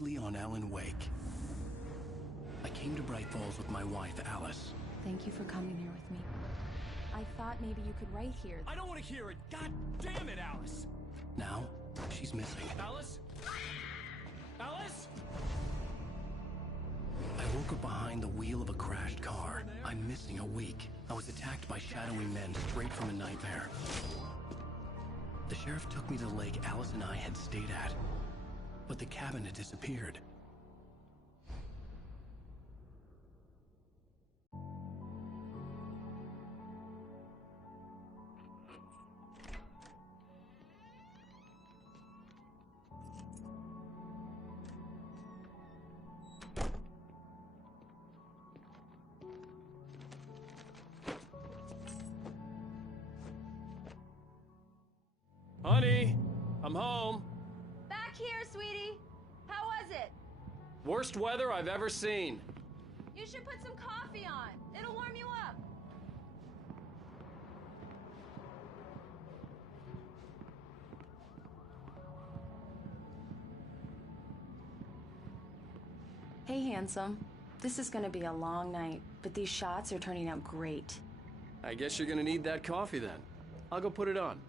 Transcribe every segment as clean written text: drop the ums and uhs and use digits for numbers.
Leslie on Alan Wake. I came to Bright Falls with my wife, Alice. Thank you for coming here with me. I thought maybe you could write here. I don't want to hear it! God damn it, Alice! Now, she's missing. Alice? Alice? I woke up behind the wheel of a crashed car. I'm missing a week. I was attacked by shadowy men straight from a nightmare. The sheriff took me to the lake Alice and I had stayed at, but the cabin had disappeared. Honey, I'm home. Back here, sweetie. How was it? Worst weather I've ever seen. You should put some coffee on. It'll warm you up. Hey, handsome. This is gonna be a long night, but these shots are turning out great. I guess you're gonna need that coffee then. I'll go put it on.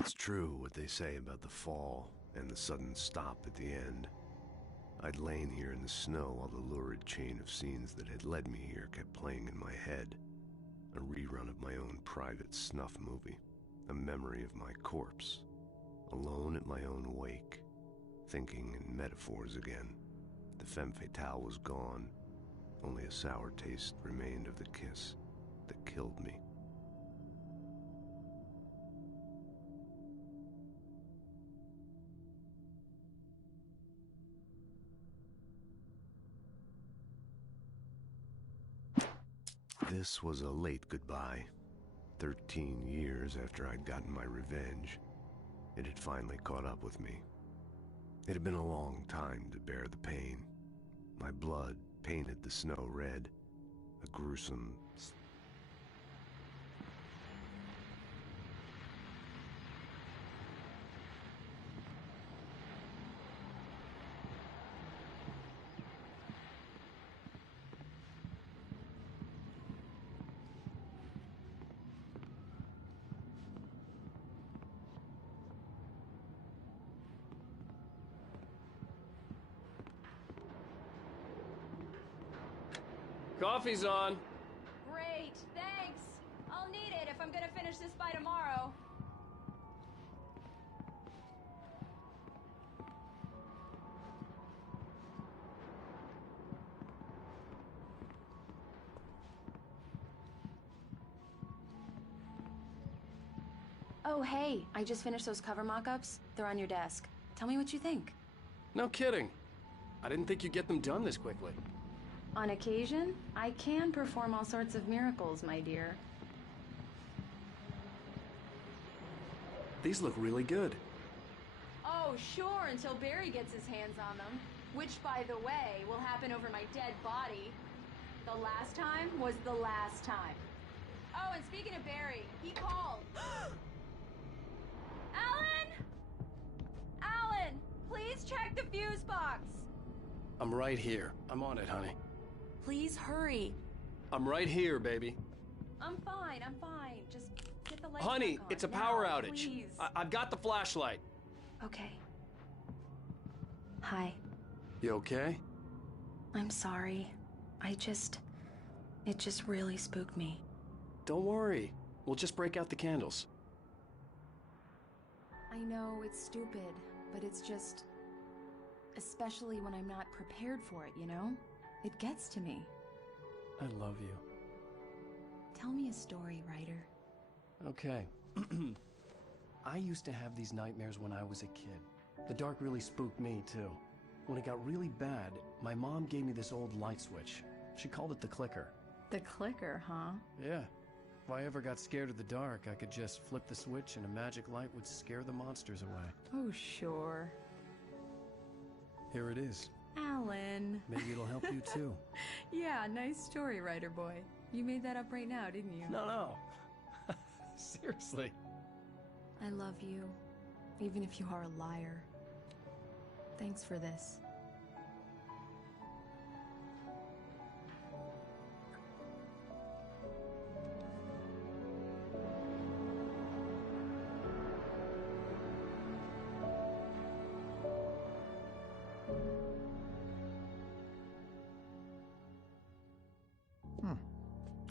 It's true what they say about the fall and the sudden stop at the end. I'd lain here in the snow while the lurid chain of scenes that had led me here kept playing in my head. A rerun of my own private snuff movie. A memory of my corpse. Alone at my own wake. Thinking in metaphors again. The femme fatale was gone. Only a sour taste remained of the kiss that killed me. This was a late goodbye. 13 years after I'd gotten my revenge, it had finally caught up with me. It had been a long time to bear the pain. My blood painted the snow red, a gruesome... Coffee's on. Great, thanks. I'll need it if I'm gonna finish this by tomorrow. Oh, hey, I just finished those cover mock-ups. They're on your desk. Tell me what you think. No kidding. I didn't think you'd get them done this quickly. On occasion, I can perform all sorts of miracles, my dear. These look really good. Oh, sure, until Barry gets his hands on them. Which, by the way, will happen over my dead body. The last time was the last time. Oh, and speaking of Barry, he called. Alan! Alan, please check the fuse box. I'm right here. I'm on it, honey. Please hurry. I'm right here, baby. I'm fine, Just get the lights Honey, back on. it's a power Now, outage. Please. I've got the flashlight. Okay. Hi. You okay? I'm sorry. It just really spooked me. Don't worry. We'll just break out the candles. I know it's stupid, but it's just... Especially when I'm not prepared for it, you know? It gets to me. I love you. Tell me a story, writer. Okay. I used to have these nightmares when I was a kid. The dark really spooked me, too. When it got really bad, my mom gave me this old light switch. She called it the clicker. The clicker, huh? Yeah. I ever got scared of the dark, I could just flip the switch and a magic light would scare the monsters away. Oh, sure. Here it is. Alan. Maybe it'll help you too. Yeah, nice story, writer boy. You made that up right now, didn't you? No. Seriously. I love you, even if you are a liar. Thanks for this.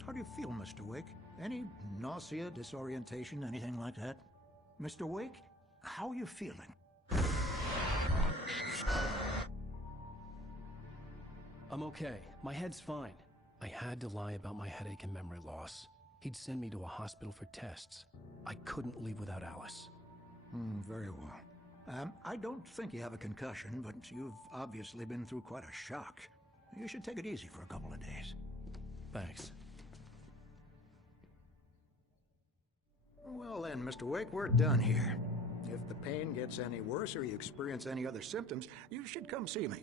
How do you feel, Mr. Wake? Any nausea, disorientation, anything like that? Mr. Wake, how are you feeling? I'm okay. My head's fine. I had to lie about my headache and memory loss. He'd send me to a hospital for tests. I couldn't leave without Alice. Very well. I don't think you have a concussion, but you've obviously been through quite a shock. You should take it easy for a couple of days. Thanks. Well then, Mr. Wake, we're done here. If the pain gets any worse or you experience any other symptoms, you should come see me.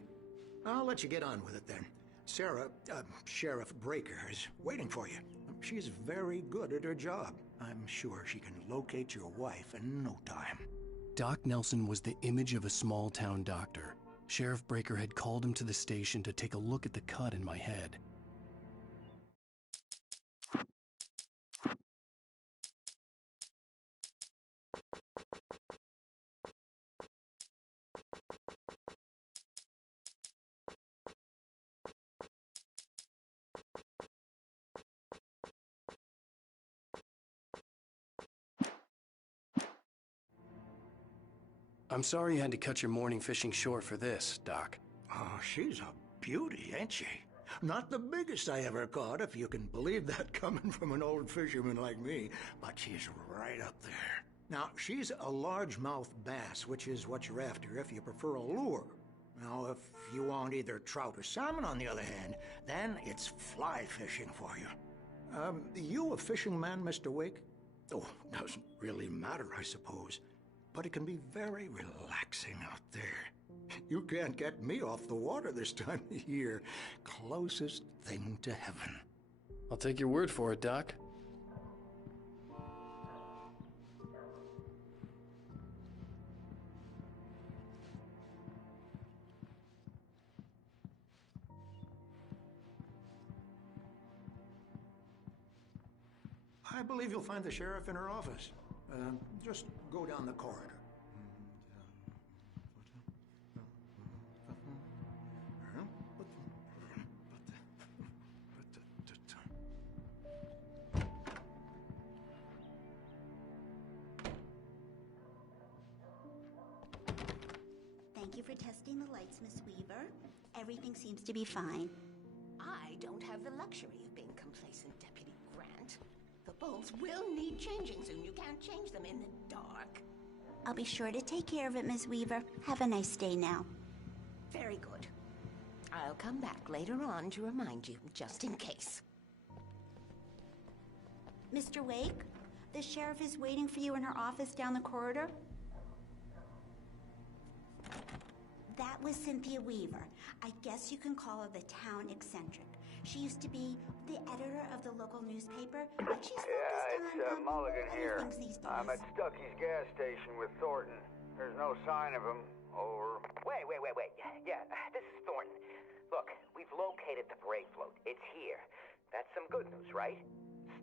I'll let you get on with it then. Sarah, Sheriff Breaker, is waiting for you. She's very good at her job. I'm sure she can locate your wife in no time. Doc Nelson was the image of a small-town doctor. Sheriff Breaker had called him to the station to take a look at the cut in my head. I'm sorry you had to cut your morning fishing short for this, Doc. Oh, she's a beauty, ain't she? Not the biggest I ever caught, if you can believe that coming from an old fisherman like me, but she's right up there. Now, she's a largemouth bass, which is what you're after if you prefer a lure. Now, if you want either trout or salmon, on the other hand, then it's fly fishing for you. You a fishing man, Mr. Wake? Oh, doesn't really matter, I suppose. But it can be very relaxing out there. You can't get me off the water this time of year. Closest thing to heaven. I'll take your word for it, Doc. I believe you'll find the sheriff in her office. Just go down the corridor. Thank you for testing the lights, Miss Weaver. Everything seems to be fine. I don't have the luxury of being complacent, Deputy Grant. The bulbs will need changing soon. You can't change them in the dark. I'll be sure to take care of it, Miss Weaver. Have a nice day now. Very good. I'll come back later on to remind you, just in case. Mr. Wake, the sheriff is waiting for you in her office down the corridor. That was Cynthia Weaver. I guess you can call her the town eccentric. She used to be the editor of the local newspaper, but she's focused on Mulligan other here. things these days. I'm at Stucky's gas station with Thornton. There's no sign of him. Over. Wait. Yeah, this is Thornton. Look, we've located the parade float. It's here. That's some good news, right?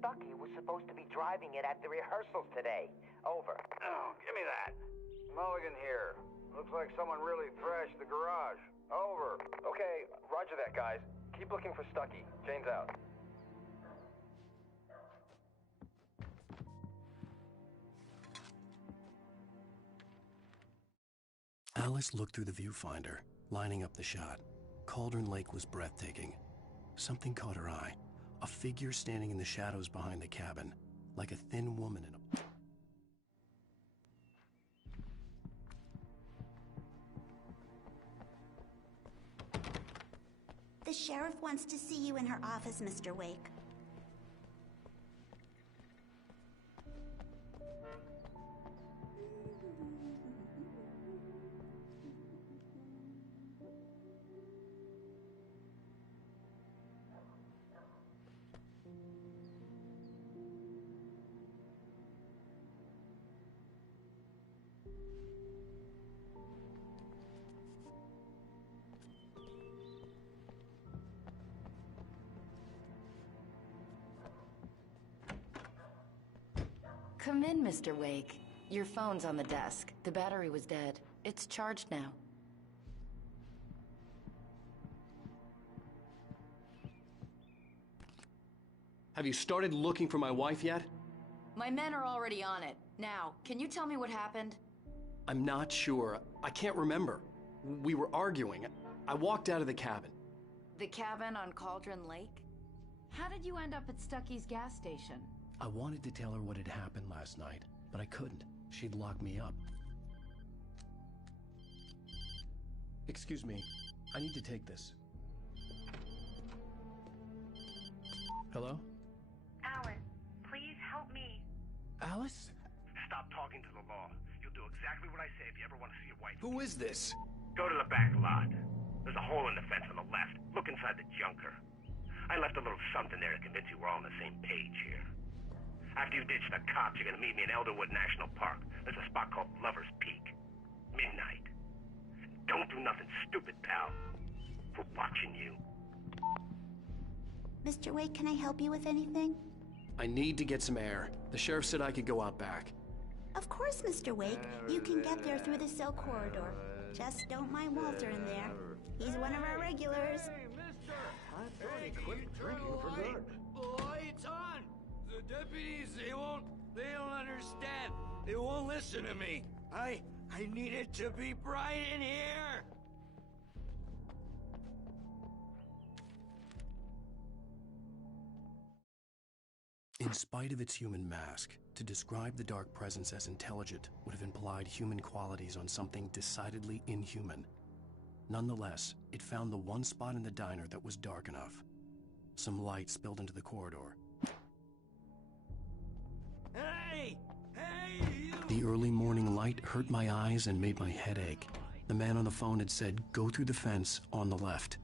Stucky was supposed to be driving it at the rehearsals today. Over. Oh, give me that. Mulligan here. Looks like someone really thrashed the garage. Over. Okay, roger that, guys. Keep looking for Stucky. Jane's out. Alice looked through the viewfinder, lining up the shot. Cauldron Lake was breathtaking. Something caught her eye. A figure standing in the shadows behind the cabin, like a thin woman in a... The sheriff wants to see you in her office, Mr. Wake. Come in, Mr. Wake. Your phone's on the desk. The battery was dead. It's charged now. Have you started looking for my wife yet? My men are already on it. Now, can you tell me what happened? I'm not sure. I can't remember. We were arguing. I walked out of the cabin. The cabin on Cauldron Lake? How did you end up at Stucky's gas station? I wanted to tell her what had happened last night, but I couldn't. She'd lock me up. Excuse me. I need to take this. Hello? Alan, please help me. Alice? Stop talking to the law. You'll do exactly what I say if you ever want to see your wife. Who is this? Go to the back lot. There's a hole in the fence on the left. Look inside the junker. I left a little something there to convince you we're all on the same page here. After you ditch the cops, you're gonna meet me in Elderwood National Park. There's a spot called Lover's Peak. Midnight. Don't do nothing stupid, pal. We're watching you. Mr. Wake, can I help you with anything? I need to get some air. The sheriff said I could go out back. Of course, Mr. Wake. You can get there through the cell corridor. Just don't mind Walter in there. He's one of our regulars. Hey, mister! I thought he quit drinking for good. The light's on! The deputies, they don't understand. They won't listen to me. I need it to be bright in here! In spite of its human mask, to describe the dark presence as intelligent would have implied human qualities on something decidedly inhuman. Nonetheless, it found the one spot in the diner that was dark enough. Some light spilled into the corridor. Hey! Hey, you! The early morning light hurt my eyes and made my head ache. The man on the phone had said, "Go through the fence on the left."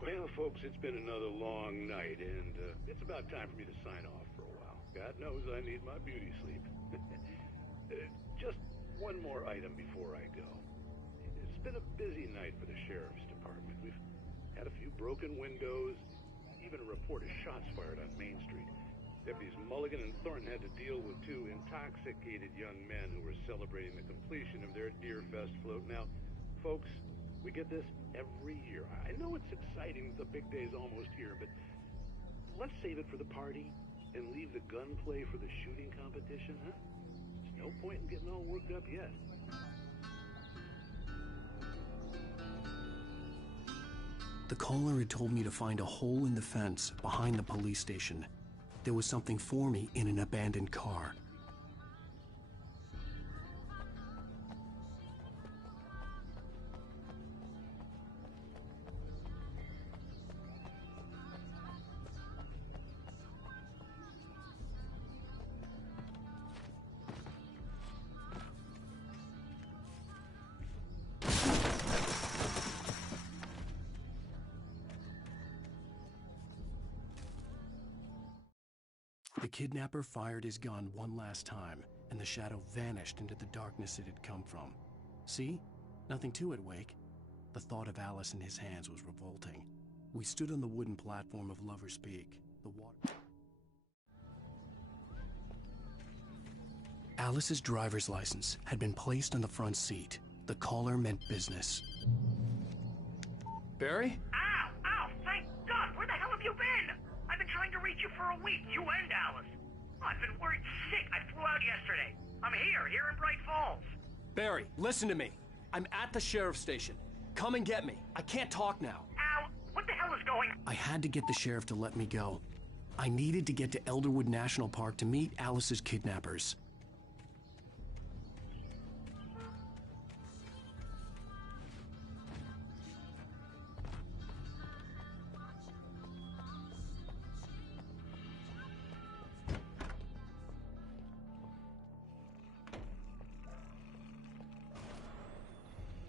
Well, folks, it's been another long night, and it's about time for me to sign off for a while. God knows I need my beauty sleep. Just one more item before I go. It's been a busy night for the Sheriff's Department. We've had a few broken windows, even a report of shots fired on Main Street. Deputies Mulligan and Thornton had to deal with two intoxicated young men who were celebrating the completion of their Deerfest float. Now, folks, we get this every year. I know it's exciting, the big day's almost here, but let's save it for the party and leave the gunplay for the shooting competition, huh? There's no point in getting all worked up yet. The caller had told me to find a hole in the fence behind the police station. There was something for me in an abandoned car. The kidnapper fired his gun one last time, and the shadow vanished into the darkness it had come from. See? Nothing to it, Wake. The thought of Alice in his hands was revolting. We stood on the wooden platform of Lover's Peak. The water... Alice's driver's license had been placed on the front seat. The caller meant business. Barry? Ow! Ow! Thank God! Where the hell have you been? I've been trying to reach you for a week, you and Alice. Oh, I've been worried sick. I flew out yesterday. I'm here in Bright Falls. Barry, listen to me. I'm at the sheriff's station. Come and get me. I can't talk now. Al, what the hell is going on? I had to get the sheriff to let me go. I needed to get to Elderwood National Park to meet Alice's kidnappers.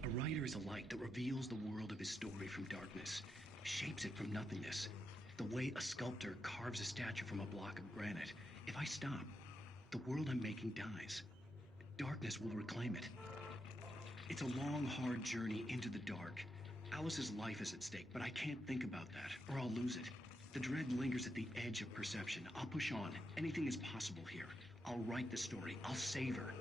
A writer is a light that reveals the world of his story from darkness, shapes it from nothingness. The way a sculptor carves a statue from a block of granite. If I stop, the world I'm making dies. Darkness will reclaim it. It's a long, hard journey into the dark. Alice's life is at stake, but I can't think about that, or I'll lose it. The dread lingers at the edge of perception. I'll push on. Anything is possible here. I'll write the story. I'll save her.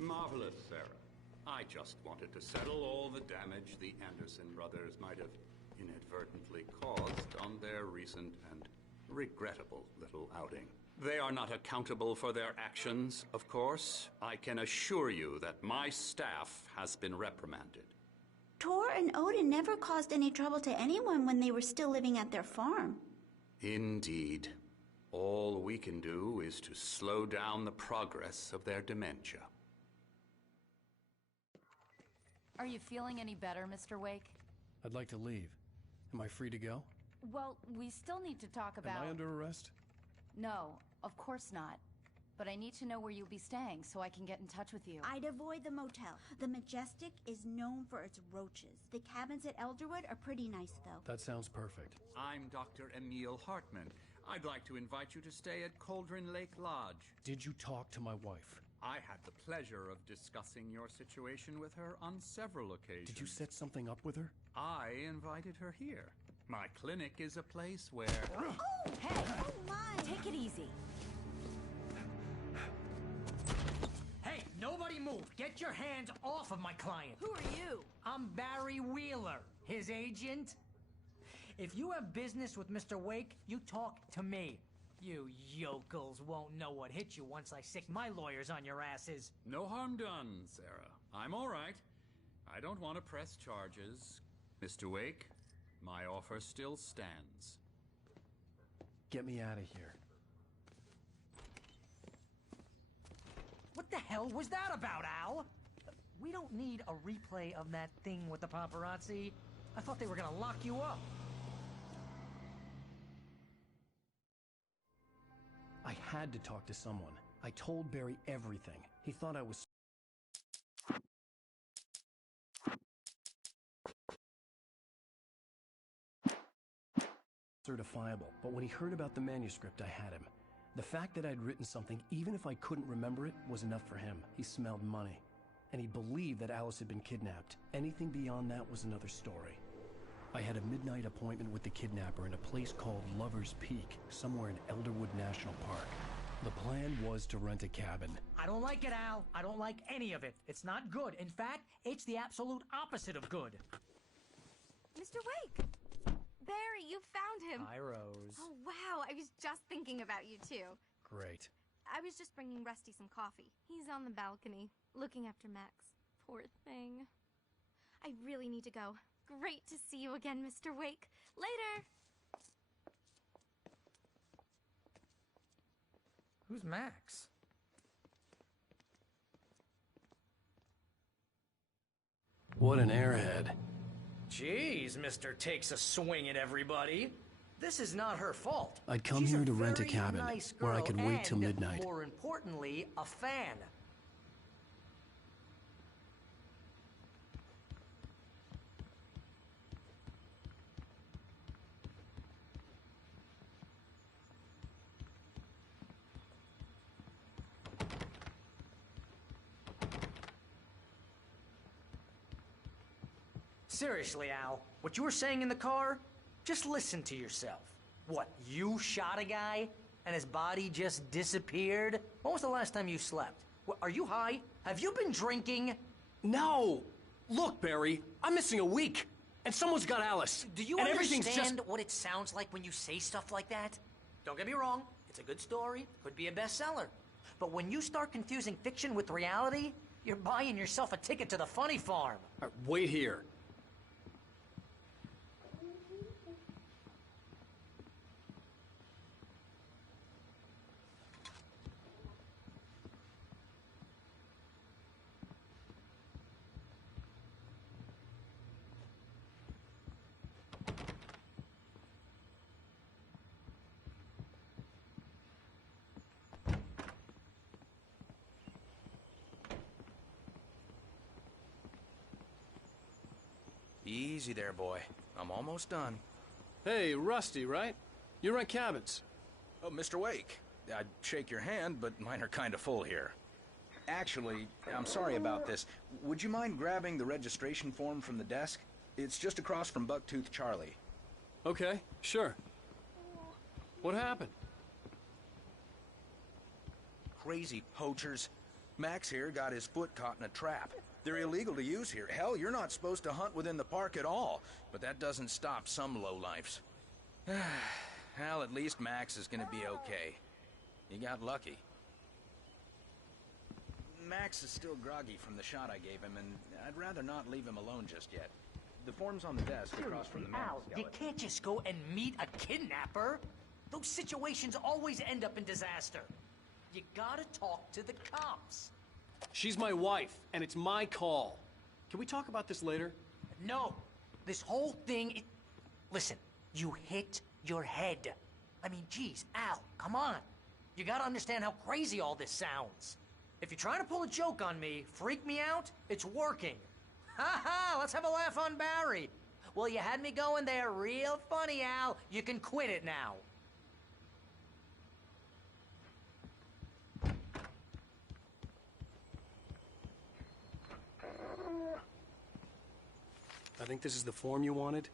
Marvelous, Sarah. I just wanted to settle all the damage the Anderson brothers might have inadvertently caused on their recent and regrettable little outing. They are not accountable for their actions, of course. I can assure you that my staff has been reprimanded. Tor and Odin never caused any trouble to anyone when they were still living at their farm. Indeed. All we can do is to slow down the progress of their dementia. Are you feeling any better, Mr. Wake? I'd like to leave. Am I free to go? Well, we still need to talk about... Am I under arrest? No, of course not. But I need to know where you'll be staying so I can get in touch with you. I'd avoid the motel. The Majestic is known for its roaches. The cabins at Elderwood are pretty nice, though. That sounds perfect. I'm Dr. Emil Hartman. I'd like to invite you to stay at Cauldron Lake Lodge. Did you talk to my wife? I had the pleasure of discussing your situation with her on several occasions. Did you set something up with her? I invited her here. My clinic is a place where... Oh, hey! Oh, my! Take it easy. Hey, nobody move! Get your hands off of my client! Who are you? I'm Barry Wheeler, his agent. If you have business with Mr. Wake, you talk to me. You yokels won't know what hit you once I sick my lawyers on your asses. No harm done, Sarah. I'm all right. I don't want to press charges. Mr. Wake, my offer still stands. Get me out of here. What the hell was that about, Al? We don't need a replay of that thing with the paparazzi. I thought they were gonna lock you up. I had to talk to someone. I told Barry everything. He thought I was... certifiable, but when he heard about the manuscript, I had him. The fact that I'd written something, even if I couldn't remember it, was enough for him. He smelled money. And he believed that Alice had been kidnapped. Anything beyond that was another story. I had a midnight appointment with the kidnapper in a place called Lover's Peak, somewhere in Elderwood National Park. The plan was to rent a cabin. I don't like it, Al. I don't like any of it. It's not good. In fact, it's the absolute opposite of good. Mr. Wake! Barry, you found him! Hi, Rose. Oh, wow. I was just thinking about you, too. Great. I was just bringing Rusty some coffee. He's on the balcony, looking after Max. Poor thing. I really need to go. Great to see you again, Mr. Wake. Later! Who's Max? What an airhead. Jeez, Mr. Takes a swing at everybody. This is not her fault. I'd come She's here a to rent a very cabin nice where I girl could wait till and, midnight. more importantly, a fan. Seriously, Al, what you were saying in the car, just listen to yourself. What, you shot a guy and his body just disappeared? When was the last time you slept? What, are you high? Have you been drinking? No! Look, Barry, I'm missing a week, and someone's got Alice. Do you and everything's understand just... what it sounds like when you say stuff like that? Don't get me wrong, it's a good story, could be a bestseller. But when you start confusing fiction with reality, you're buying yourself a ticket to the funny farm. Wait here. Easy there, boy. I'm almost done. Hey, Rusty, right? You rent cabins. Oh, Mr. Wake. I'd shake your hand, but mine are kind of full here. Actually, I'm sorry about this. Would you mind grabbing the registration form from the desk? It's just across from Bucktooth Charlie. Okay, sure. What happened? Crazy poachers. Max here got his foot caught in a trap. They're illegal to use here. Hell, you're not supposed to hunt within the park at all. But that doesn't stop some lowlifes. Well, at least Max is gonna be okay. He got lucky. Max is still groggy from the shot I gave him, and I'd rather not leave him alone just yet. The form's on the desk across from the Al, you can't just go and meet a kidnapper. Those situations always end up in disaster. You gotta talk to the cops. She's my wife, and it's my call. Can we talk about this later? No. This whole thing... Listen, you hit your head. I mean, geez, Al, come on. You gotta understand how crazy all this sounds. If you're trying to pull a joke on me, freak me out, it's working. Ha ha, let's have a laugh on Barry. Well, you had me going there real funny, Al. You can quit it now. I think this is the form you wanted.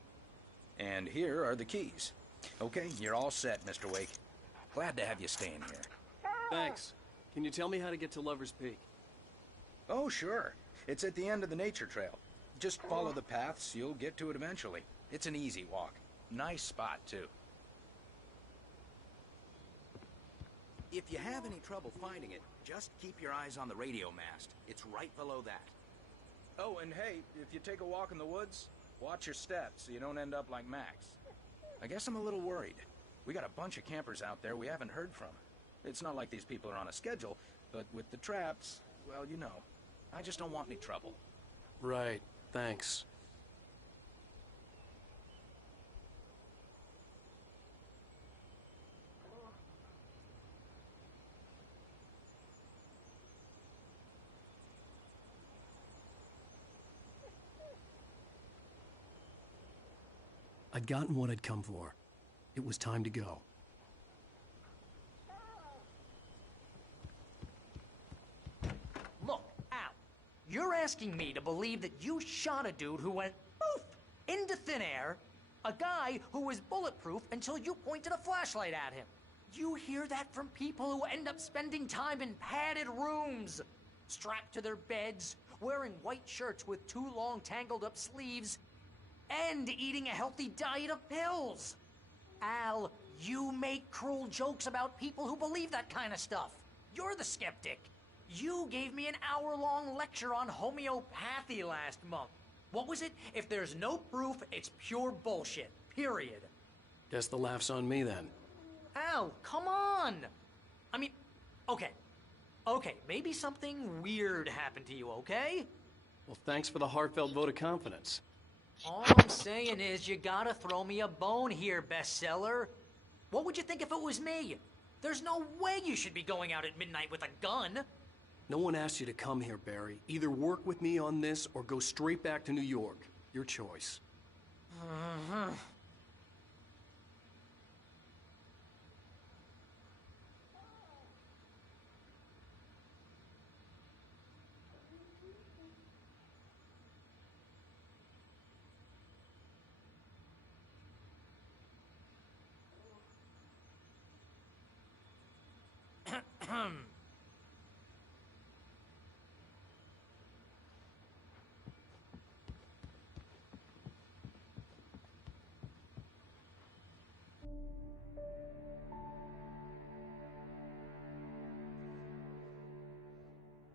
And here are the keys. Okay, you're all set, Mr. Wake. Glad to have you staying here. Thanks. Can you tell me how to get to Lover's Peak? Oh, sure. It's at the end of the nature trail. Just follow the paths, you'll get to it eventually. It's an easy walk. Nice spot, too. If you have any trouble finding it, just keep your eyes on the radio mast. It's right below that. Oh, and hey, if you take a walk in the woods, watch your steps so you don't end up like Max. I guess I'm a little worried. We got a bunch of campers out there we haven't heard from. It's not like these people are on a schedule, but with the traps, well, you know. I just don't want any trouble. Right, thanks. I'd gotten what I'd come for. It was time to go. Look, Al, you're asking me to believe that you shot a dude who went poof into thin air, a guy who was bulletproof until you pointed a flashlight at him. You hear that from people who end up spending time in padded rooms, strapped to their beds, wearing white shirts with too long tangled up sleeves, and eating a healthy diet of pills. Al, you make cruel jokes about people who believe that kind of stuff. You're the skeptic. You gave me an hour-long lecture on homeopathy last month. What was it? If there's no proof, it's pure bullshit. Period. Guess the laugh's on me then. Al, come on! I mean, okay, maybe something weird happened to you, okay? Well, thanks for the heartfelt vote of confidence. All I'm saying is you gotta throw me a bone here, bestseller. What would you think if it was me? There's no way you should be going out at midnight with a gun. No one asked you to come here, Barry. Either work with me on this or go straight back to New York. Your choice.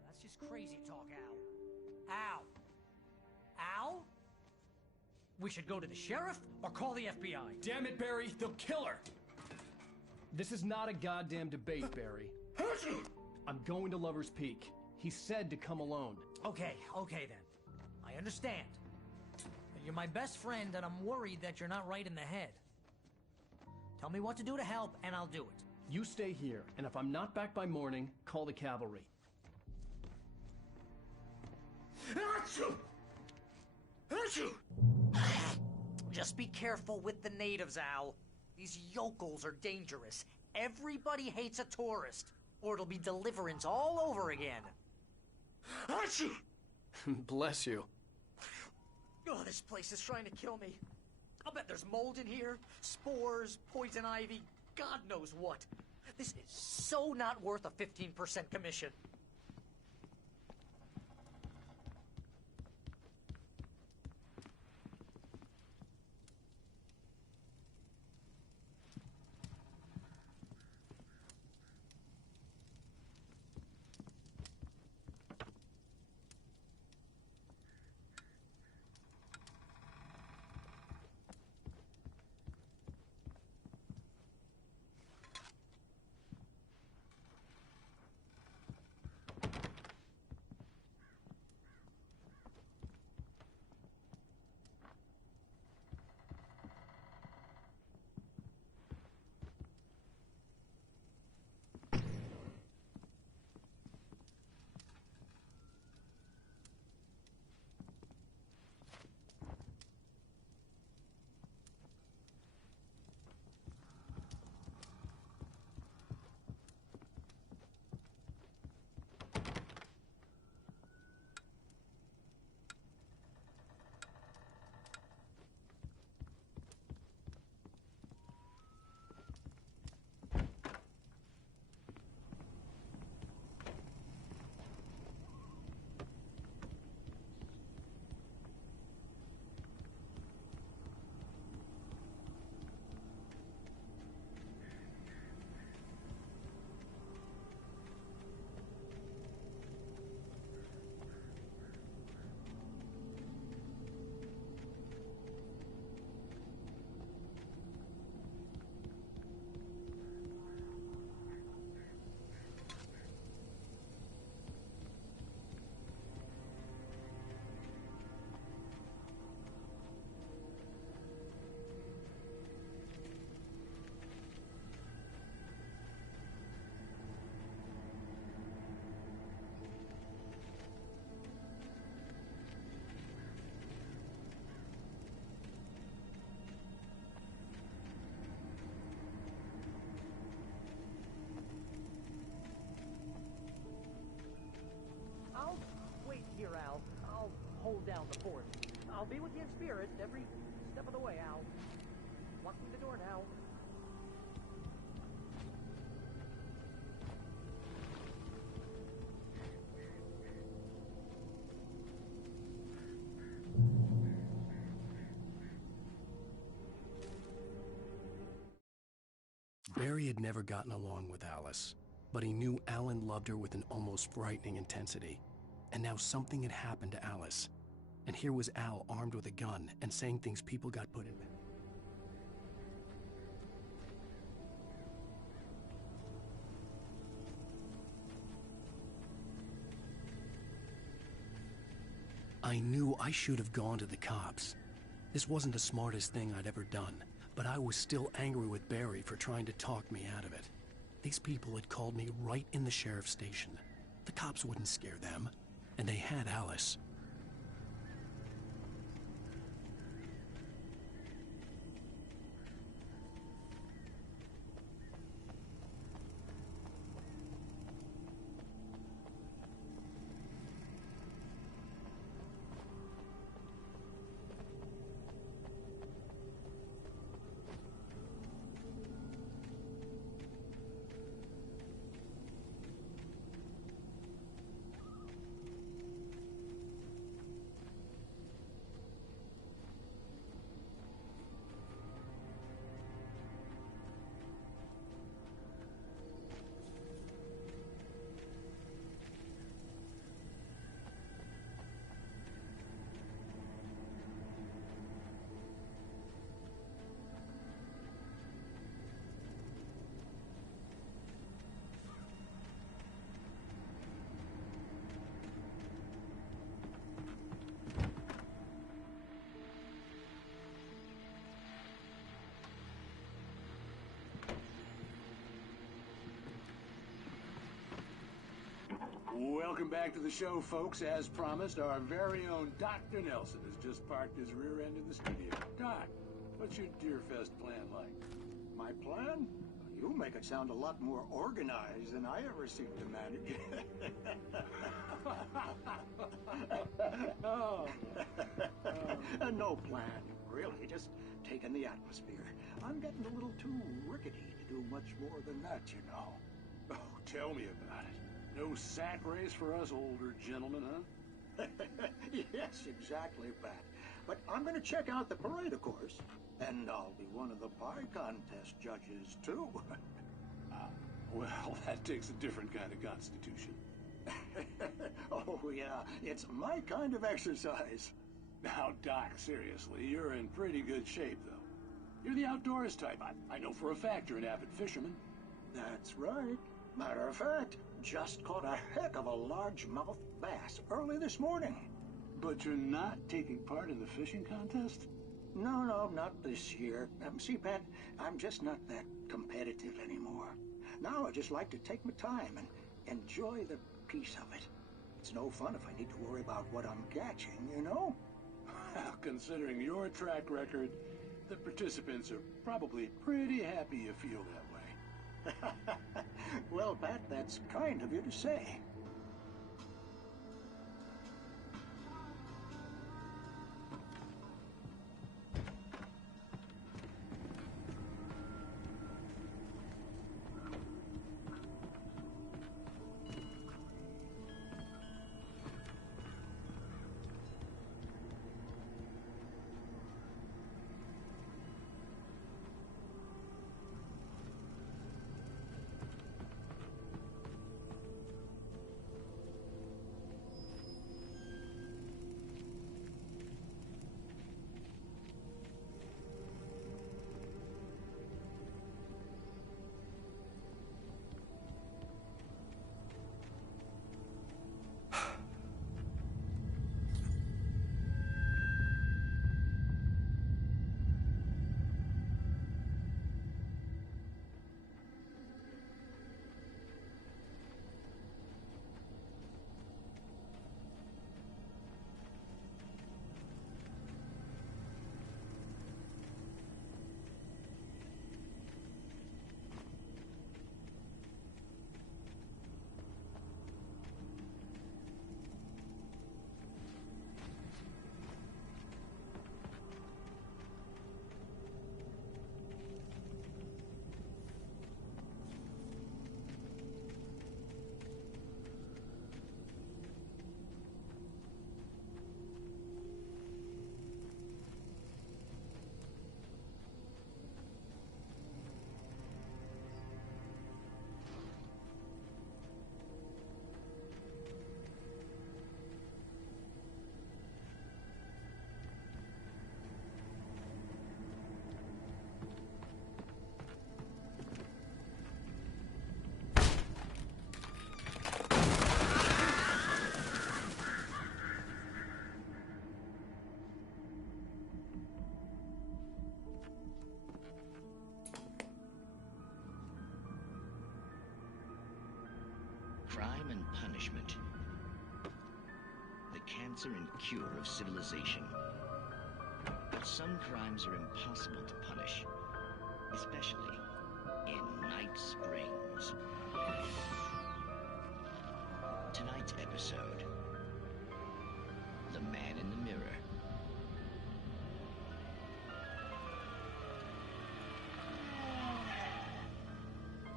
That's just crazy talk, Al. Al? We should go to the sheriff or call the FBI. Damn it, Barry, they'll kill her! This is not a goddamn debate, Barry. I'm going to Lover's Peak. He said to come alone. Okay then. I understand. You're my best friend, and I'm worried that you're not right in the head. Tell me what to do to help, and I'll do it. You stay here, and if I'm not back by morning, call the cavalry. Just be careful with the natives, Al. These yokels are dangerous. Everybody hates a tourist, or it'll be Deliverance all over again. Bless you. Oh, this place is trying to kill me. I'll bet there's mold in here, spores, poison ivy, God knows what. This is so not worth a 15% commission. Here, Al. I'll hold down the fort. I'll be with you in spirit every step of the way, Al. Lock me the door now. Barry had never gotten along with Alice, but he knew Alan loved her with an almost frightening intensity. And now something had happened to Alice. And here was Al armed with a gun and saying things people got put in. I knew I should have gone to the cops. This wasn't the smartest thing I'd ever done, but I was still angry with Barry for trying to talk me out of it. These people had called me right in the sheriff's station. The cops wouldn't scare them. And they had Alice. Welcome back to the show, folks. As promised, our very own Dr. Nelson has just parked his rear end in the studio. Doc, what's your Deerfest plan like? My plan? You make it sound a lot more organized than I ever seem to manage. No plan, really. Just taking the atmosphere. I'm getting a little too rickety to do much more than that, you know. Oh, tell me about it. No sack race for us older gentlemen, huh? Yes, exactly, Pat. But I'm going to check out the parade, of course. And I'll be one of the pie contest judges, too. Well, that takes a different kind of constitution. Oh, yeah. It's my kind of exercise. Now, Doc, seriously, you're in pretty good shape, though. You're the outdoors type. I know for a fact you're an avid fisherman. That's right. Matter of fact, just caught a heck of a largemouth bass early this morning. But you're not taking part in the fishing contest? No, not this year. See, Pat, I'm just not that competitive anymore. Now I just like to take my time and enjoy the peace of it. It's no fun if I need to worry about what I'm catching, you know? Well, considering your track record, the participants are probably pretty happy you feel that way. Well, Pat, that's kind of you to say. Crime and punishment. The cancer and cure of civilization. But some crimes are impossible to punish, especially in Night Springs. Tonight's episode, The Man in the Mirror.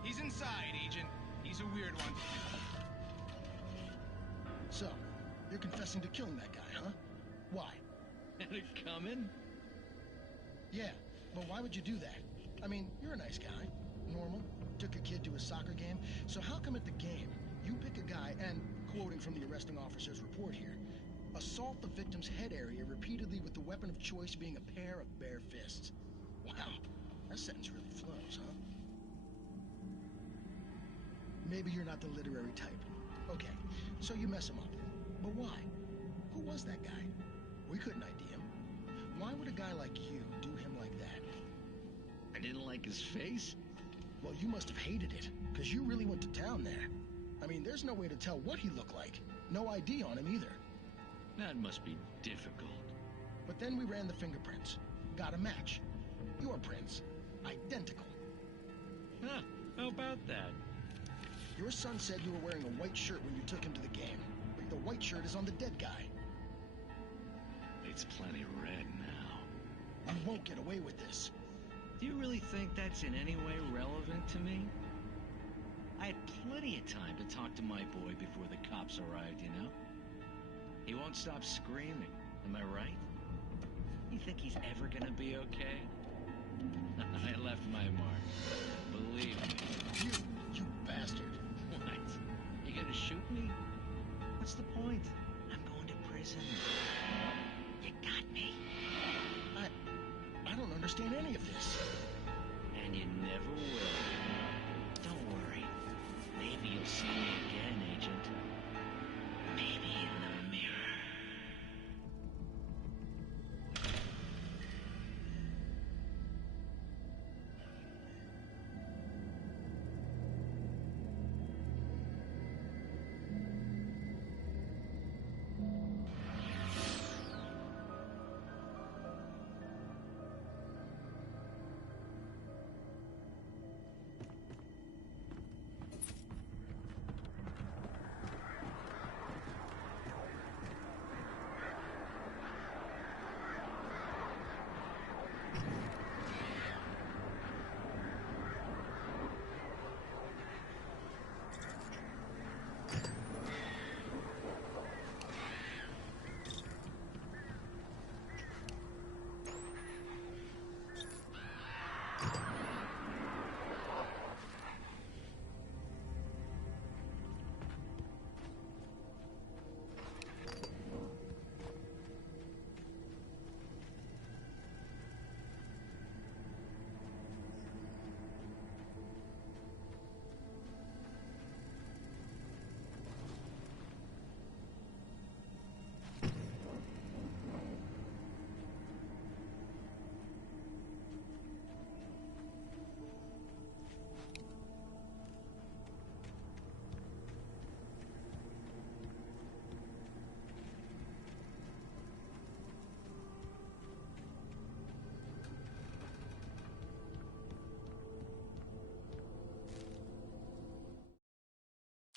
He's inside, Agent. He's a weird one. So, you're confessing to killing that guy, huh? Why? Had it coming? Yeah, but why would you do that? I mean, you're a nice guy. Normal. Took a kid to a soccer game. So how come at the game, you pick a guy and, quoting from the arresting officer's report here, assault the victim's head area repeatedly with the weapon of choice being a pair of bare fists? Wow, that sentence really flows, huh? Maybe you're not the literary type. Okay, so you mess him up. But why? Who was that guy? We couldn't ID him. Why would a guy like you do him like that? I didn't like his face? Well, you must have hated it, because you really went to town there. I mean, there's no way to tell what he looked like. No ID on him either. That must be difficult. But then we ran the fingerprints. Got a match. Your prints. Identical. Huh, how about that? Your son said you were wearing a white shirt when you took him to the game. But the white shirt is on the dead guy. It's plenty red now. You won't get away with this. Do you really think that's in any way relevant to me? I had plenty of time to talk to my boy before the cops arrived, you know? He won't stop screaming, am I right? You think he's ever gonna be okay? I left my mark. Believe me. You bastard. What? You gonna shoot me? What's the point? I'm going to prison. You got me. I don't understand any of this. And you never will. Don't worry. Maybe you'll see me again, Agent. Maybe in the mirror.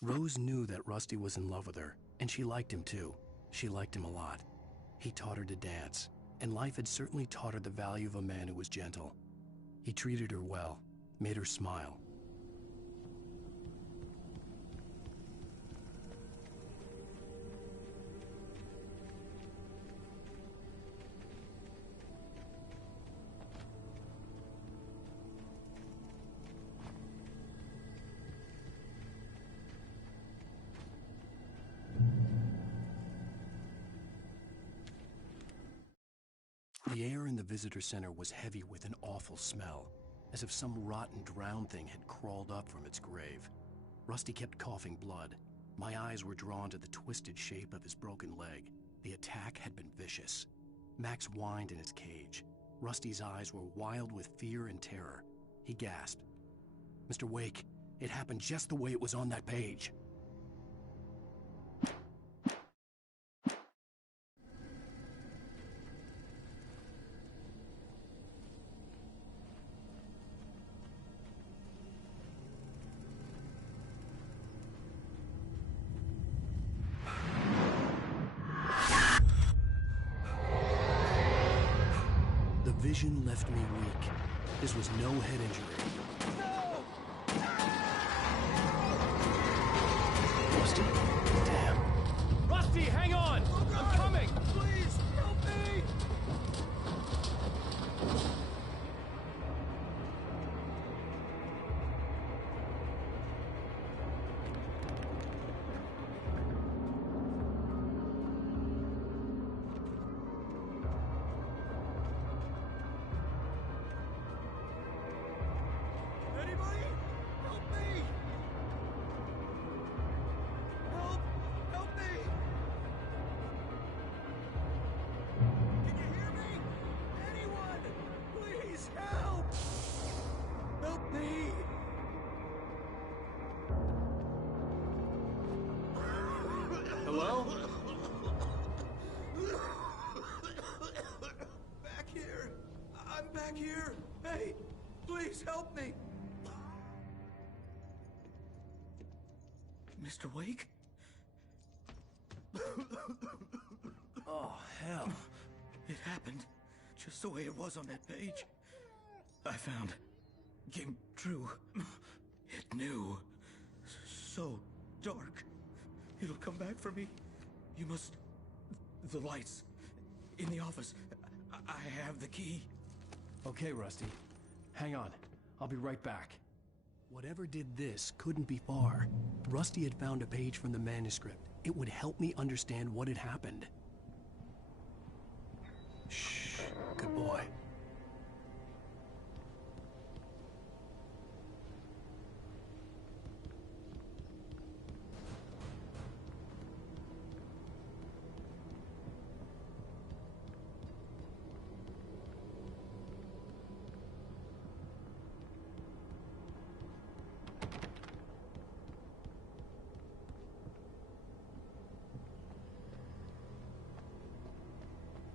Rose knew that Rusty was in love with her, and she liked him too. She liked him a lot. He taught her to dance, and life had certainly taught her the value of a man who was gentle. He treated her well, made her smile. The air in the visitor center was heavy with an awful smell, as if some rotten drowned thing had crawled up from its grave. Rusty kept coughing blood. My eyes were drawn to the twisted shape of his broken leg. The attack had been vicious. Max whined in his cage. Rusty's eyes were wild with fear and terror. He gasped. "Mr. Wake, it happened just the way it was on that page." The vision left me weak. This was no head injury. Rusty? Damn. Rusty, hang on! I'm coming! Please, help me! Hello? Back here. I'm back here. Hey, please help me. Mr. Wake? Oh, hell. It happened just the way it was on that page. I found. Came true. It knew. So dark. It'll come back for me. You must... The lights. In the office. I have the key. Okay, Rusty. Hang on. I'll be right back. Whatever did this couldn't be far. Rusty had found a page from the manuscript. It would help me understand what had happened. Shh. Good boy.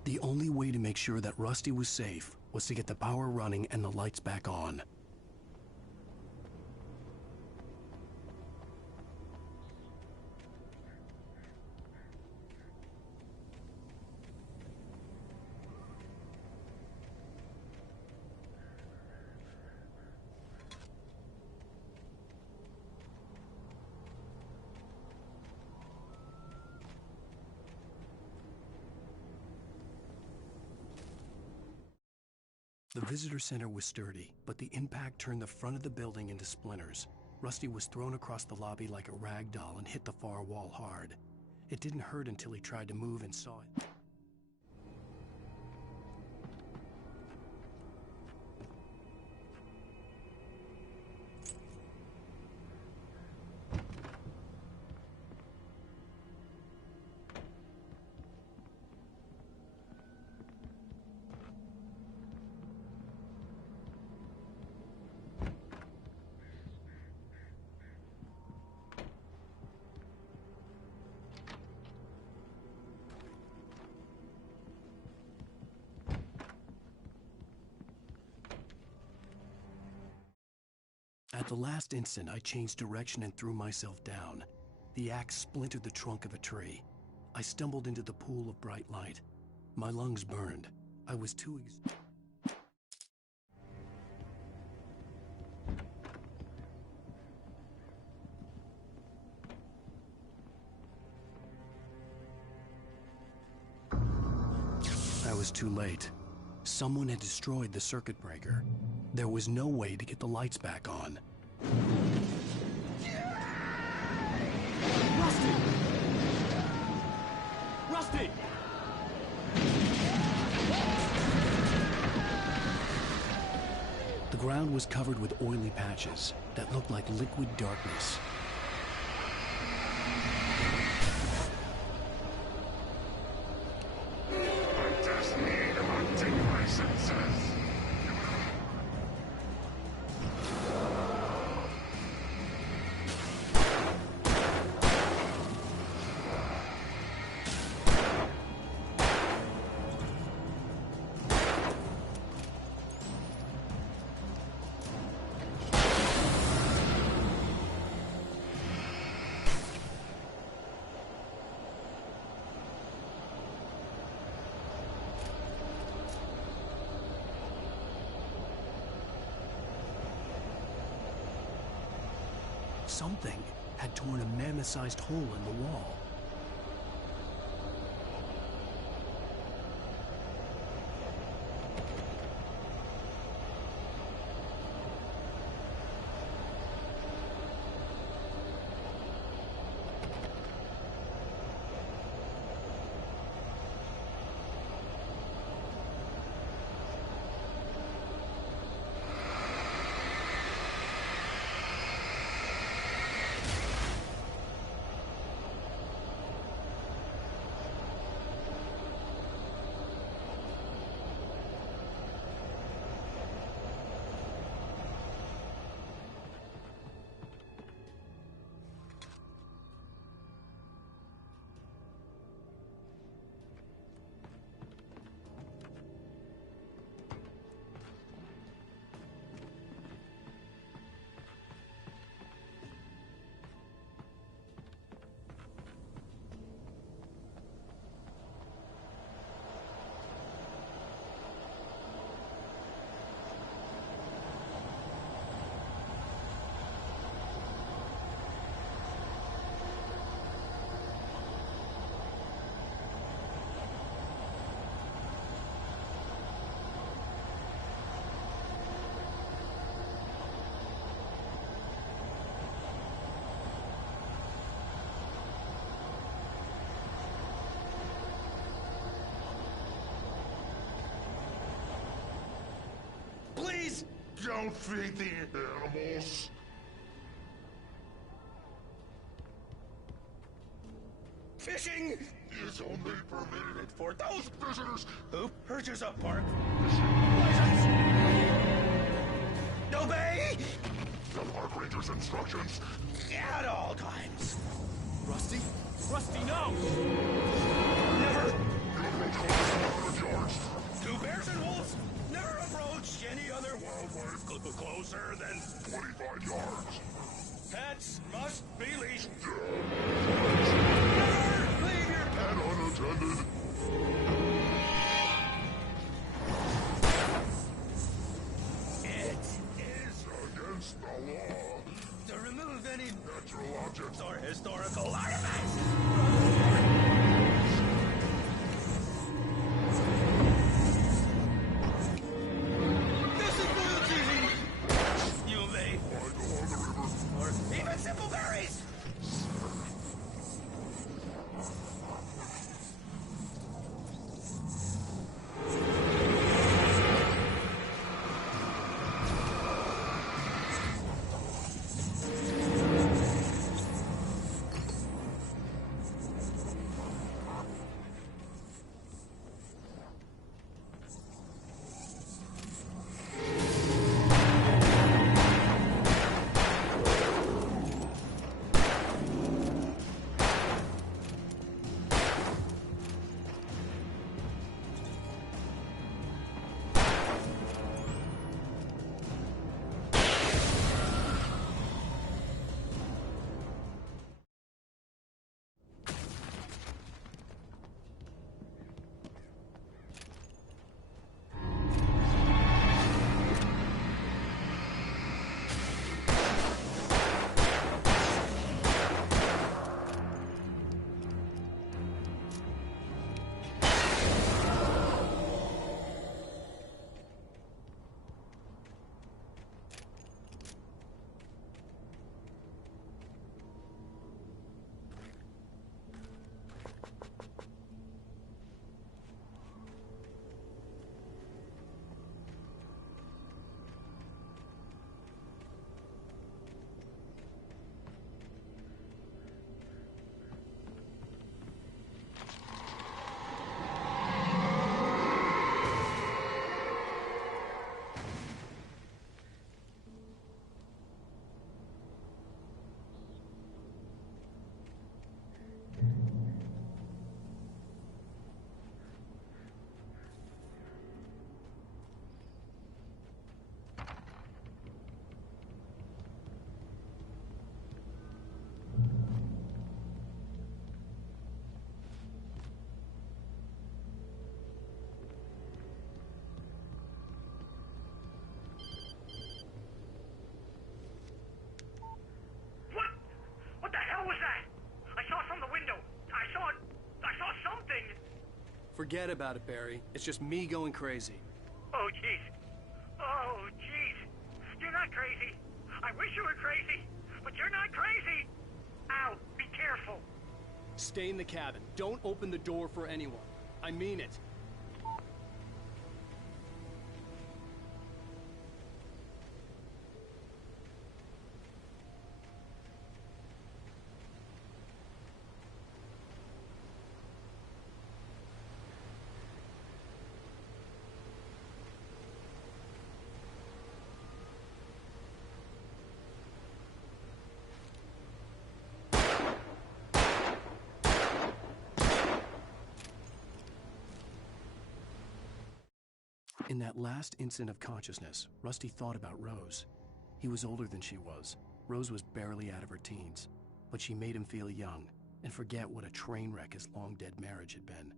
The only way to make sure that Rusty was safe was to get the power running and the lights back on. The visitor center was sturdy, but the impact turned the front of the building into splinters. Rusty was thrown across the lobby like a rag doll and hit the far wall hard. It didn't hurt until he tried to move and saw it. At the last instant, I changed direction and threw myself down. The axe splintered the trunk of a tree. I stumbled into the pool of bright light. My lungs burned. I was too exhausted. I was too late. Someone had destroyed the circuit breaker. There was no way to get the lights back on. Rusty! Rusty! The ground was covered with oily patches that looked like liquid darkness. I just need to unting my senses. Something had torn a mammoth-sized hole in the wall. Don't feed the animals. Fishing is only permitted for those visitors who purchase a park obey the park ranger's instructions at all times. Rusty? Rusty, no! Never you approach 100 yards. Two bears and wolves never approach any other wildlife closer than 25 yards. Pets must be leashed. Never leave your pet unattended. It is against the law to remove any natural objects or historical artifacts. This includes eating. You may find along the river or even simple berries. Forget about it, Barry. It's just me going crazy. Oh, jeez. Oh, jeez. You're not crazy. I wish you were crazy, but you're not crazy. Ow, be careful. Stay in the cabin. Don't open the door for anyone. I mean it. In that last instant of consciousness, Rusty thought about Rose. He was older than she was. Rose was barely out of her teens, but she made him feel young and forget what a train wreck his long-dead marriage had been.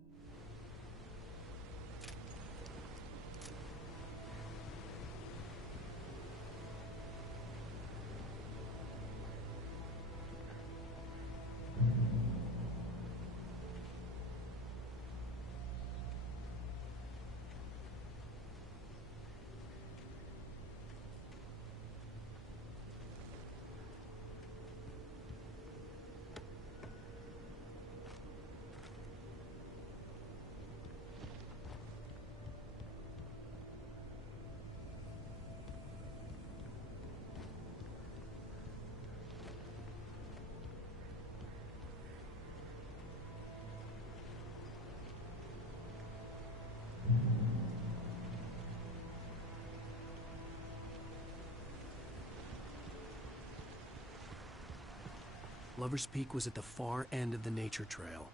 Lover's Peak was at the far end of the nature trail.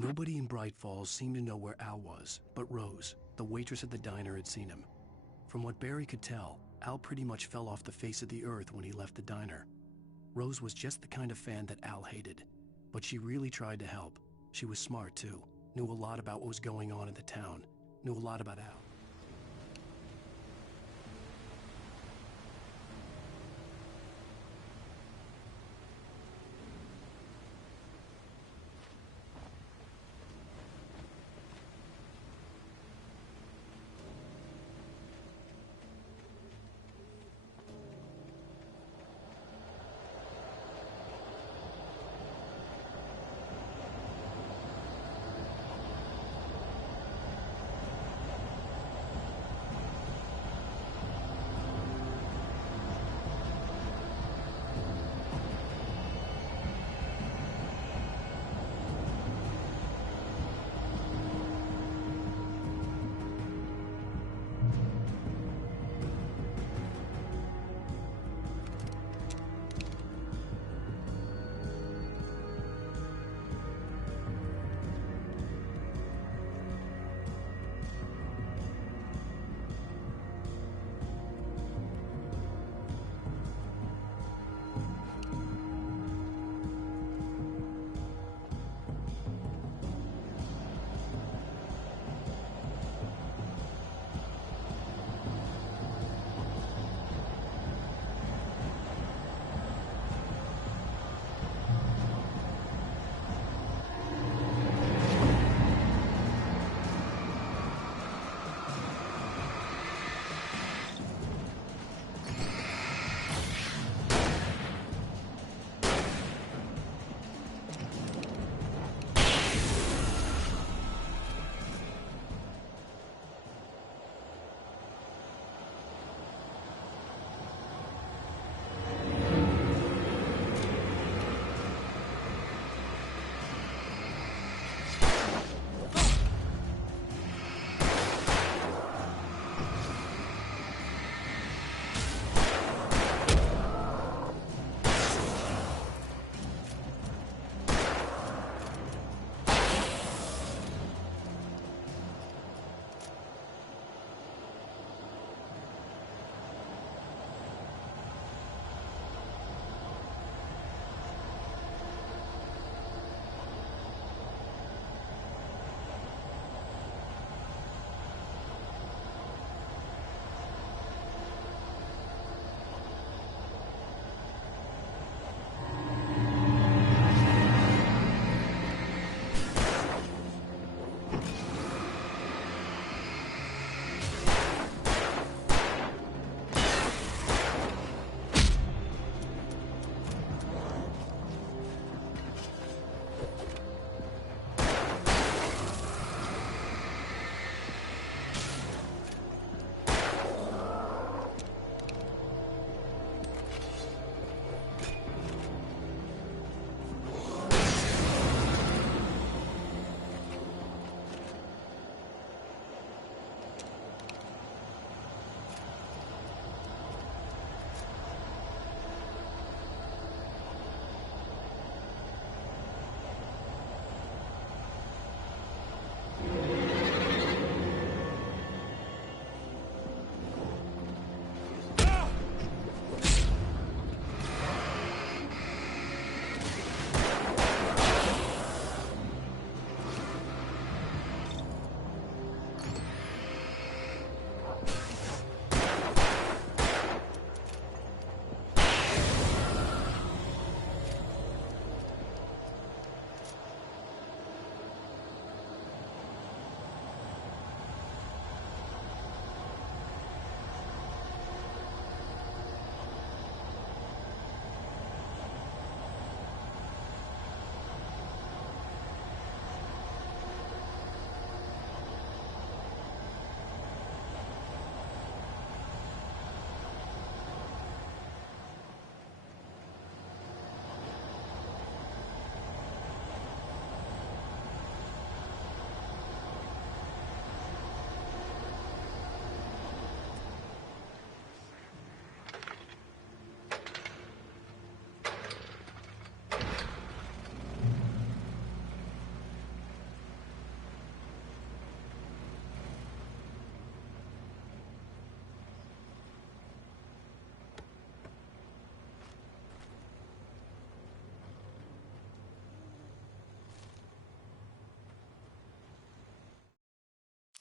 Nobody in Bright Falls seemed to know where Al was, but Rose, the waitress at the diner, had seen him. From what Barry could tell, Al pretty much fell off the face of the earth when he left the diner. Rose was just the kind of fan that Al hated, but she really tried to help. She was smart too, knew a lot about what was going on in the town, knew a lot about Al.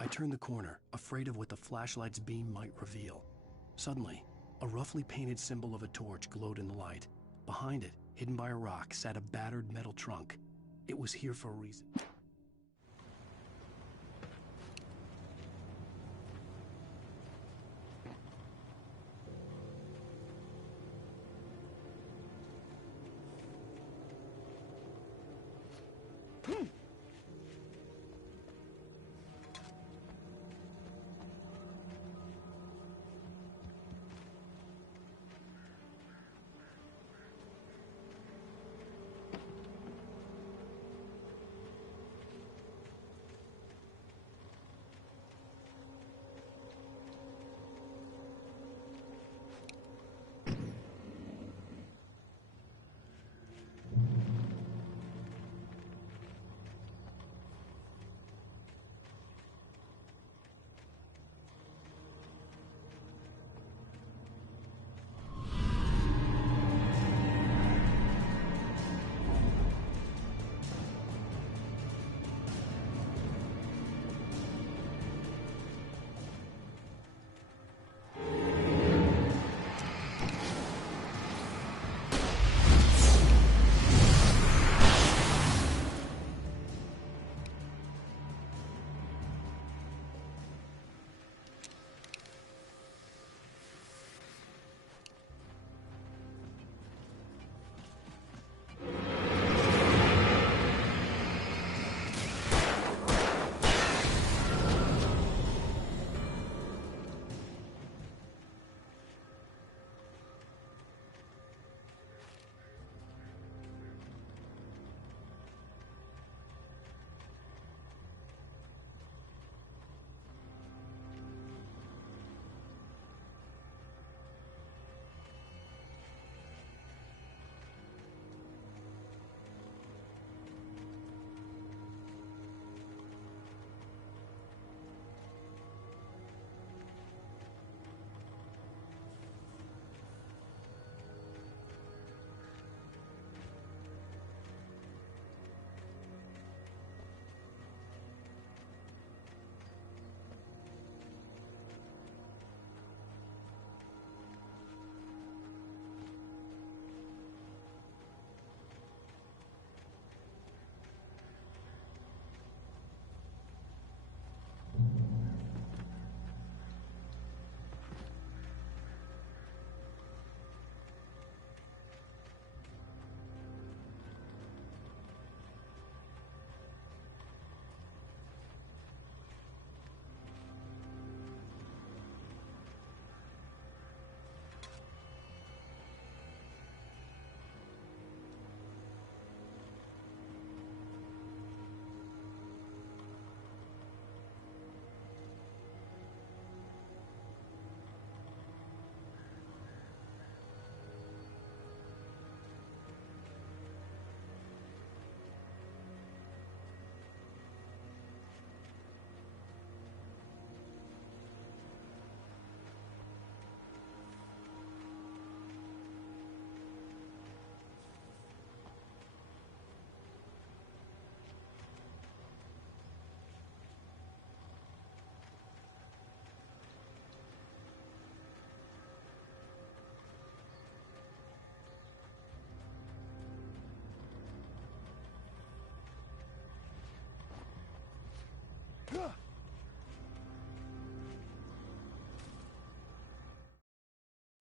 I turned the corner, afraid of what the flashlight's beam might reveal. Suddenly, a roughly painted symbol of a torch glowed in the light. Behind it, hidden by a rock, sat a battered metal trunk. It was here for a reason.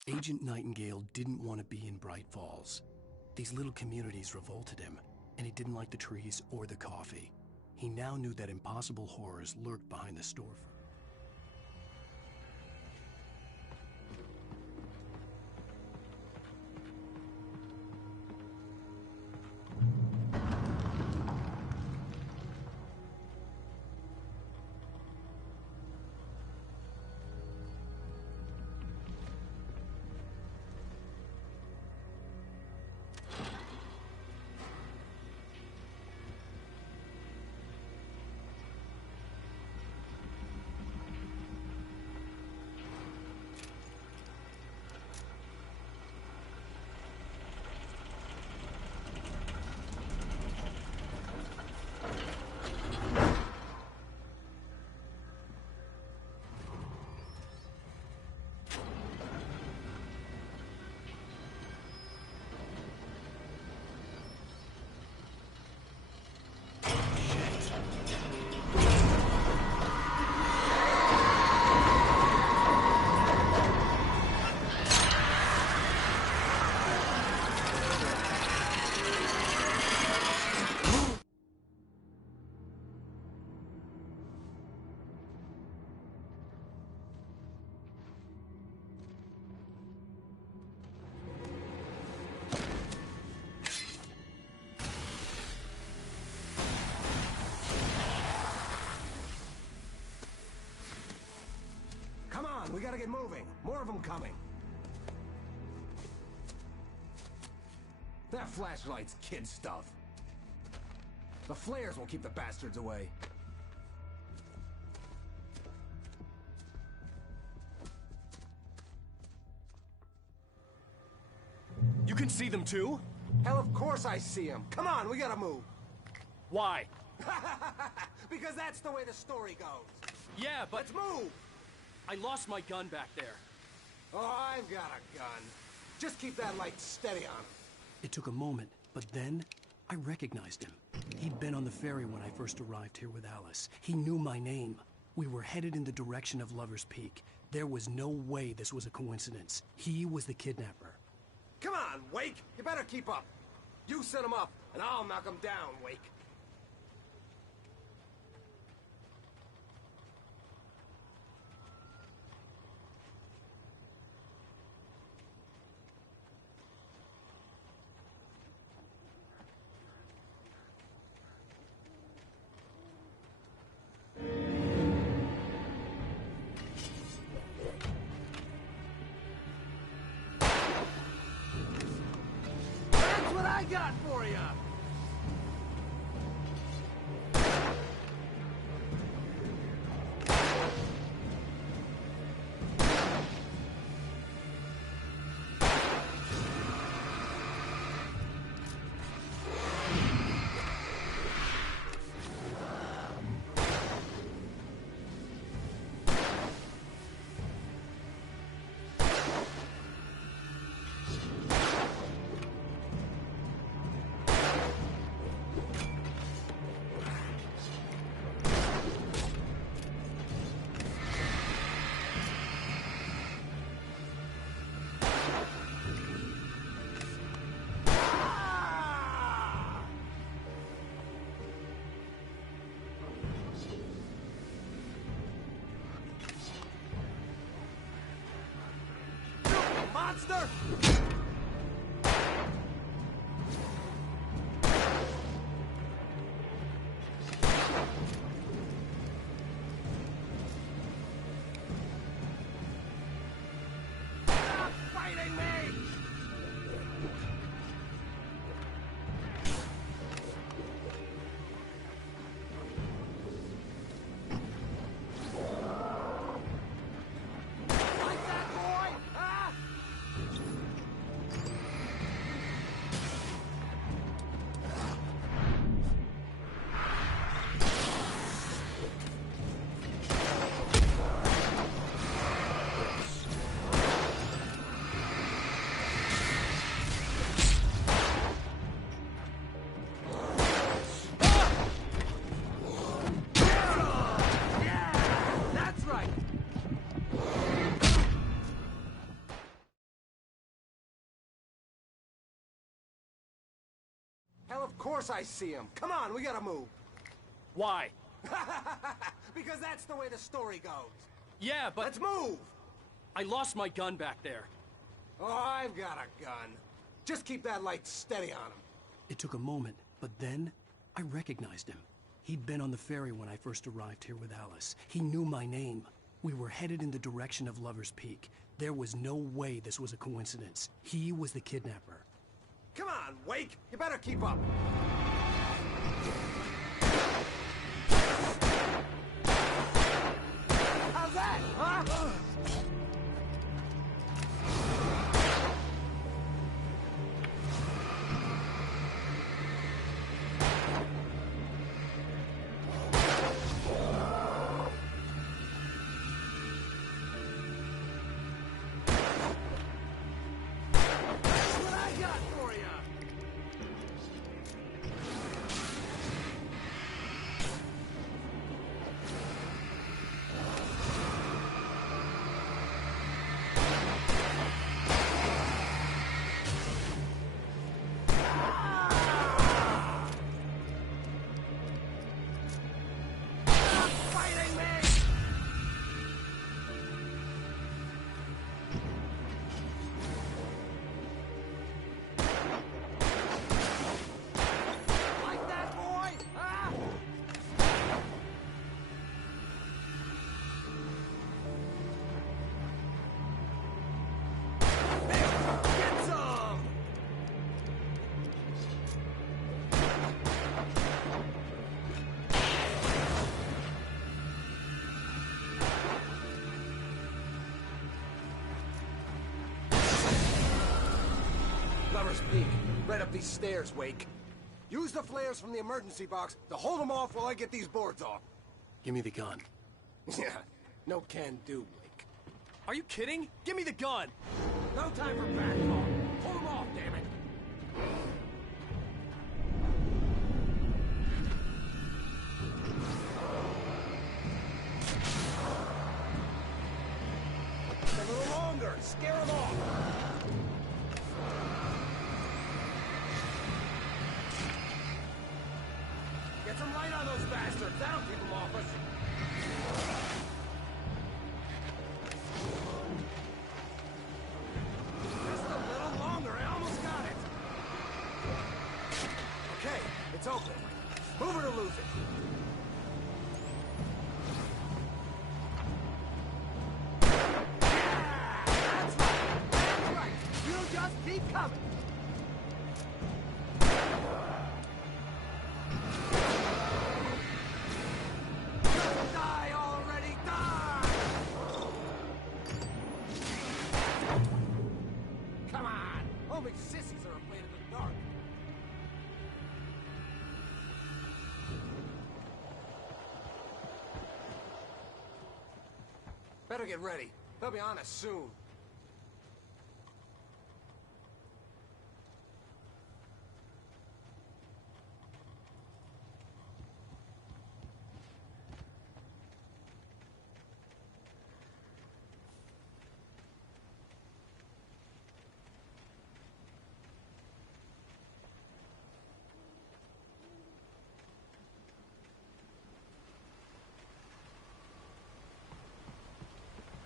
Agent Nightingale didn't want to be in Bright Falls. These little communities revolted him, and he didn't like the trees or the coffee. He now knew that impossible horrors lurked behind the storefront. on, we gotta get moving. More of them coming. That flashlight's kid stuff. The flares will keep the bastards away. You can see them too? Hell, of course I see them. Come on, we gotta move. Why? Because that's the way the story goes. Yeah, but... Let's move! I lost my gun back there. Oh, I've got a gun. Just keep that light steady on him. It took a moment, but then I recognized him. He'd been on the ferry when I first arrived here with Alice. He knew my name. We were headed in the direction of Lover's Peak. There was no way this was a coincidence. He was the kidnapper. Come on, Wake! You better keep up. You set him up, and I'll knock him down, Wake. I got for you! Monster! Stop fighting me! Like that, boy? Huh? That's right. Hell, of course I see him. Come on, we gotta move. Why? Because that's the way the story goes. Yeah, but... Let's move! I lost my gun back there. Oh, I've got a gun. Just keep that light steady on him. It took a moment, but then I recognized him. He'd been on the ferry when I first arrived here with Alice. He knew my name. We were headed in the direction of Lover's Peak. There was no way this was a coincidence. He was the kidnapper. Come on, Wake! You better keep up. How's that, huh? That's what I got for you! Lover's Peak. Right up these stairs, Wake. Use the flares from the emergency box to hold them off while I get these boards off. Give me the gun. Yeah, no can do, Wake. Are you kidding? Give me the gun! No time for back talk. Hold them off, damn it. A little longer. Scare them off. Get some light on those bastards. That'll keep them off us. Just a little longer. I almost got it. Okay, it's open. Move it or lose it. Keep coming! Die already! Die! Come on! Only sissies are afraid of the dark. Better get ready. They'll be on us soon.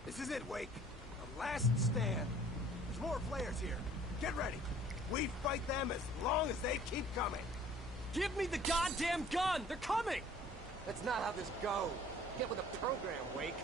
This is it, Wake. The last stand. There's more flares here. Get ready. We fight them as long as they keep coming. Give me the goddamn gun! They're coming! That's not how this goes. Get with the program, Wake.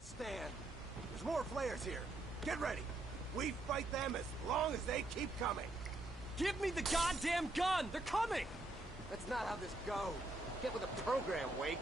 Stand. There's more flares here. Get ready. We fight them as long as they keep coming. Give me the goddamn gun! They're coming! That's not how this goes. Get with the program, Wake.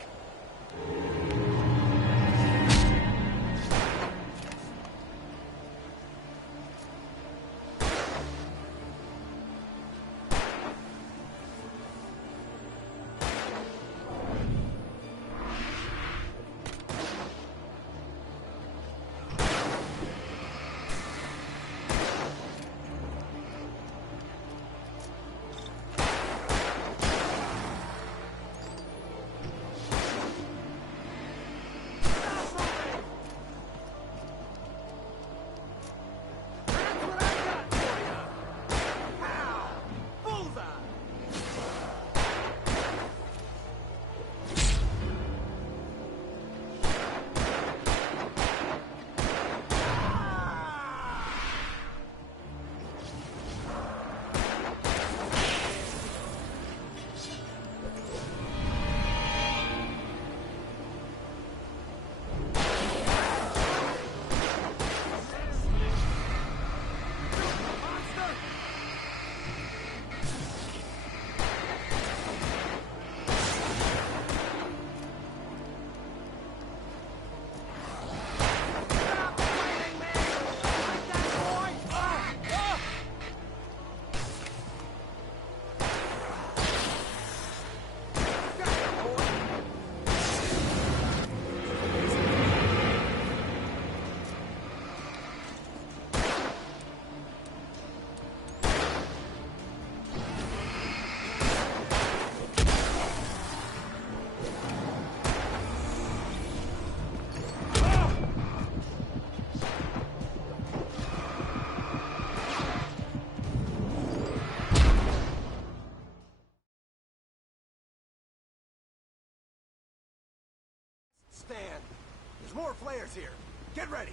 There's more flares here. Get ready.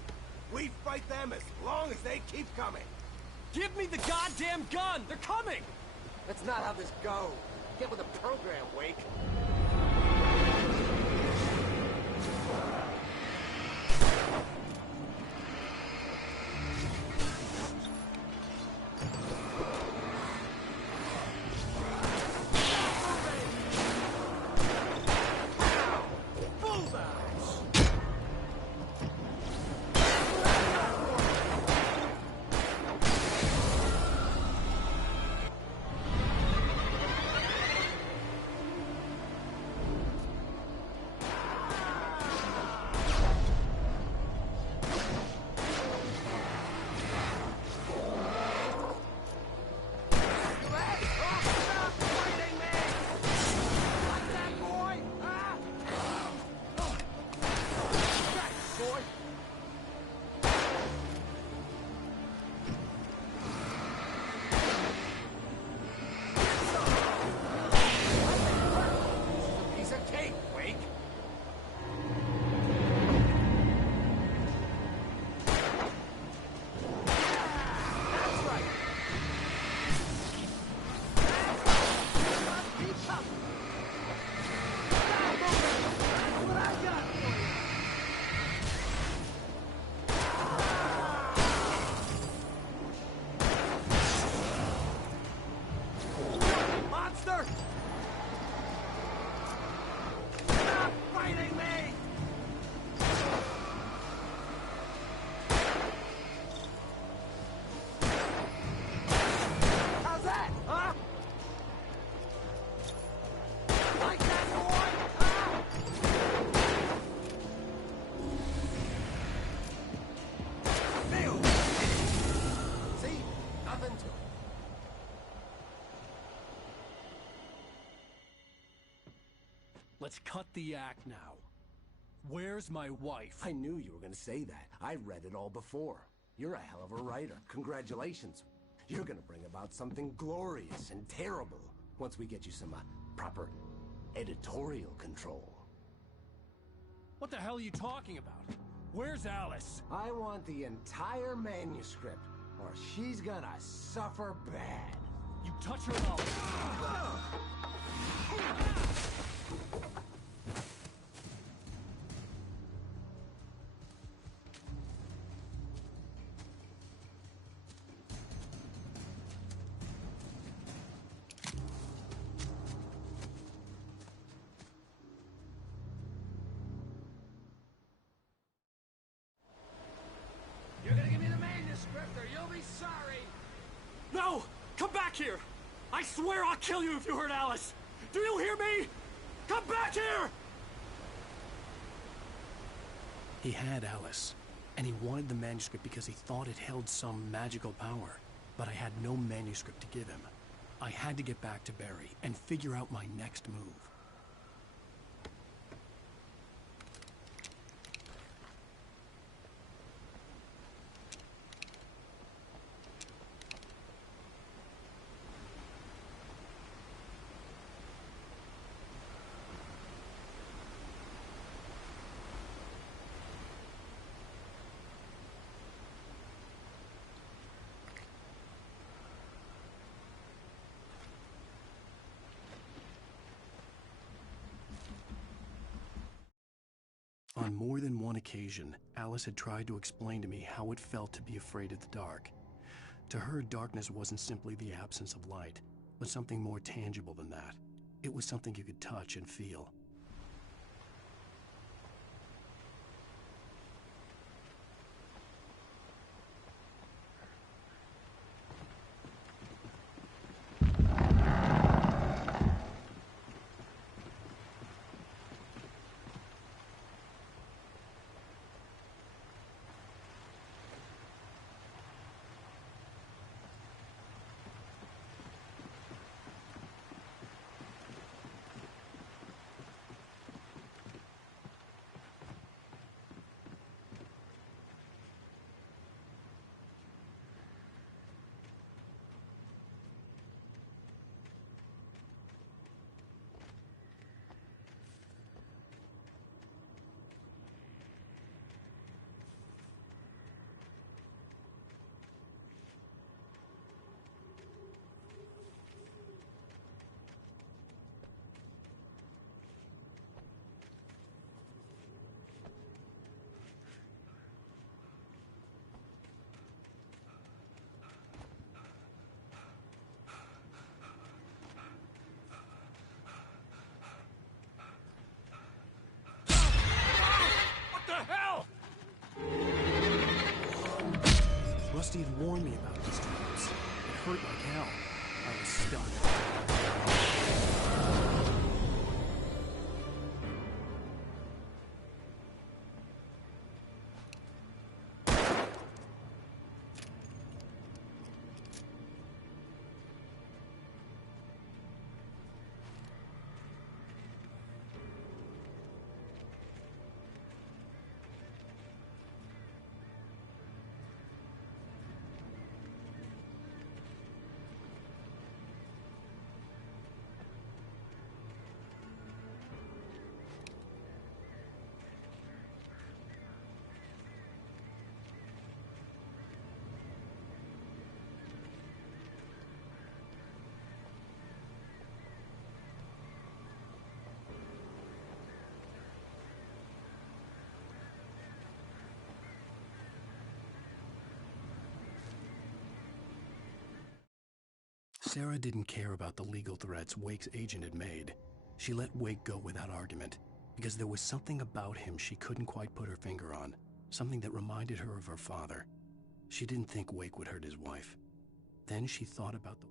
We fight them as long as they keep coming. Give me the goddamn gun! They're coming! That's not how this goes. Get with the program, Wake. Let's cut the act now. Where's my wife? I knew you were gonna say that. I read it all before. You're a hell of a writer. Congratulations. You're gonna bring about something glorious and terrible once we get you some proper editorial control. What the hell are you talking about? Where's Alice? I want the entire manuscript, or she's gonna suffer bad. You touch her mouth. You're gonna give me the manuscript or you'll be sorry! No! Come back here! I swear I'll kill you if you hurt Alice! Do you hear me? Come back here! He had Alice, and he wanted the manuscript because he thought it held some magical power. But I had no manuscript to give him. I had to get back to Barry and figure out my next move. On more than one occasion, Alice had tried to explain to me how it felt to be afraid of the dark. To her, darkness wasn't simply the absence of light, but something more tangible than that. It was something you could touch and feel. Rusty had warned me about these traps. It hurt like hell. I was stuck. Sarah didn't care about the legal threats Wake's agent had made. She let Wake go without argument, because there was something about him she couldn't quite put her finger on, something that reminded her of her father. She didn't think Wake would hurt his wife. Then she thought about the...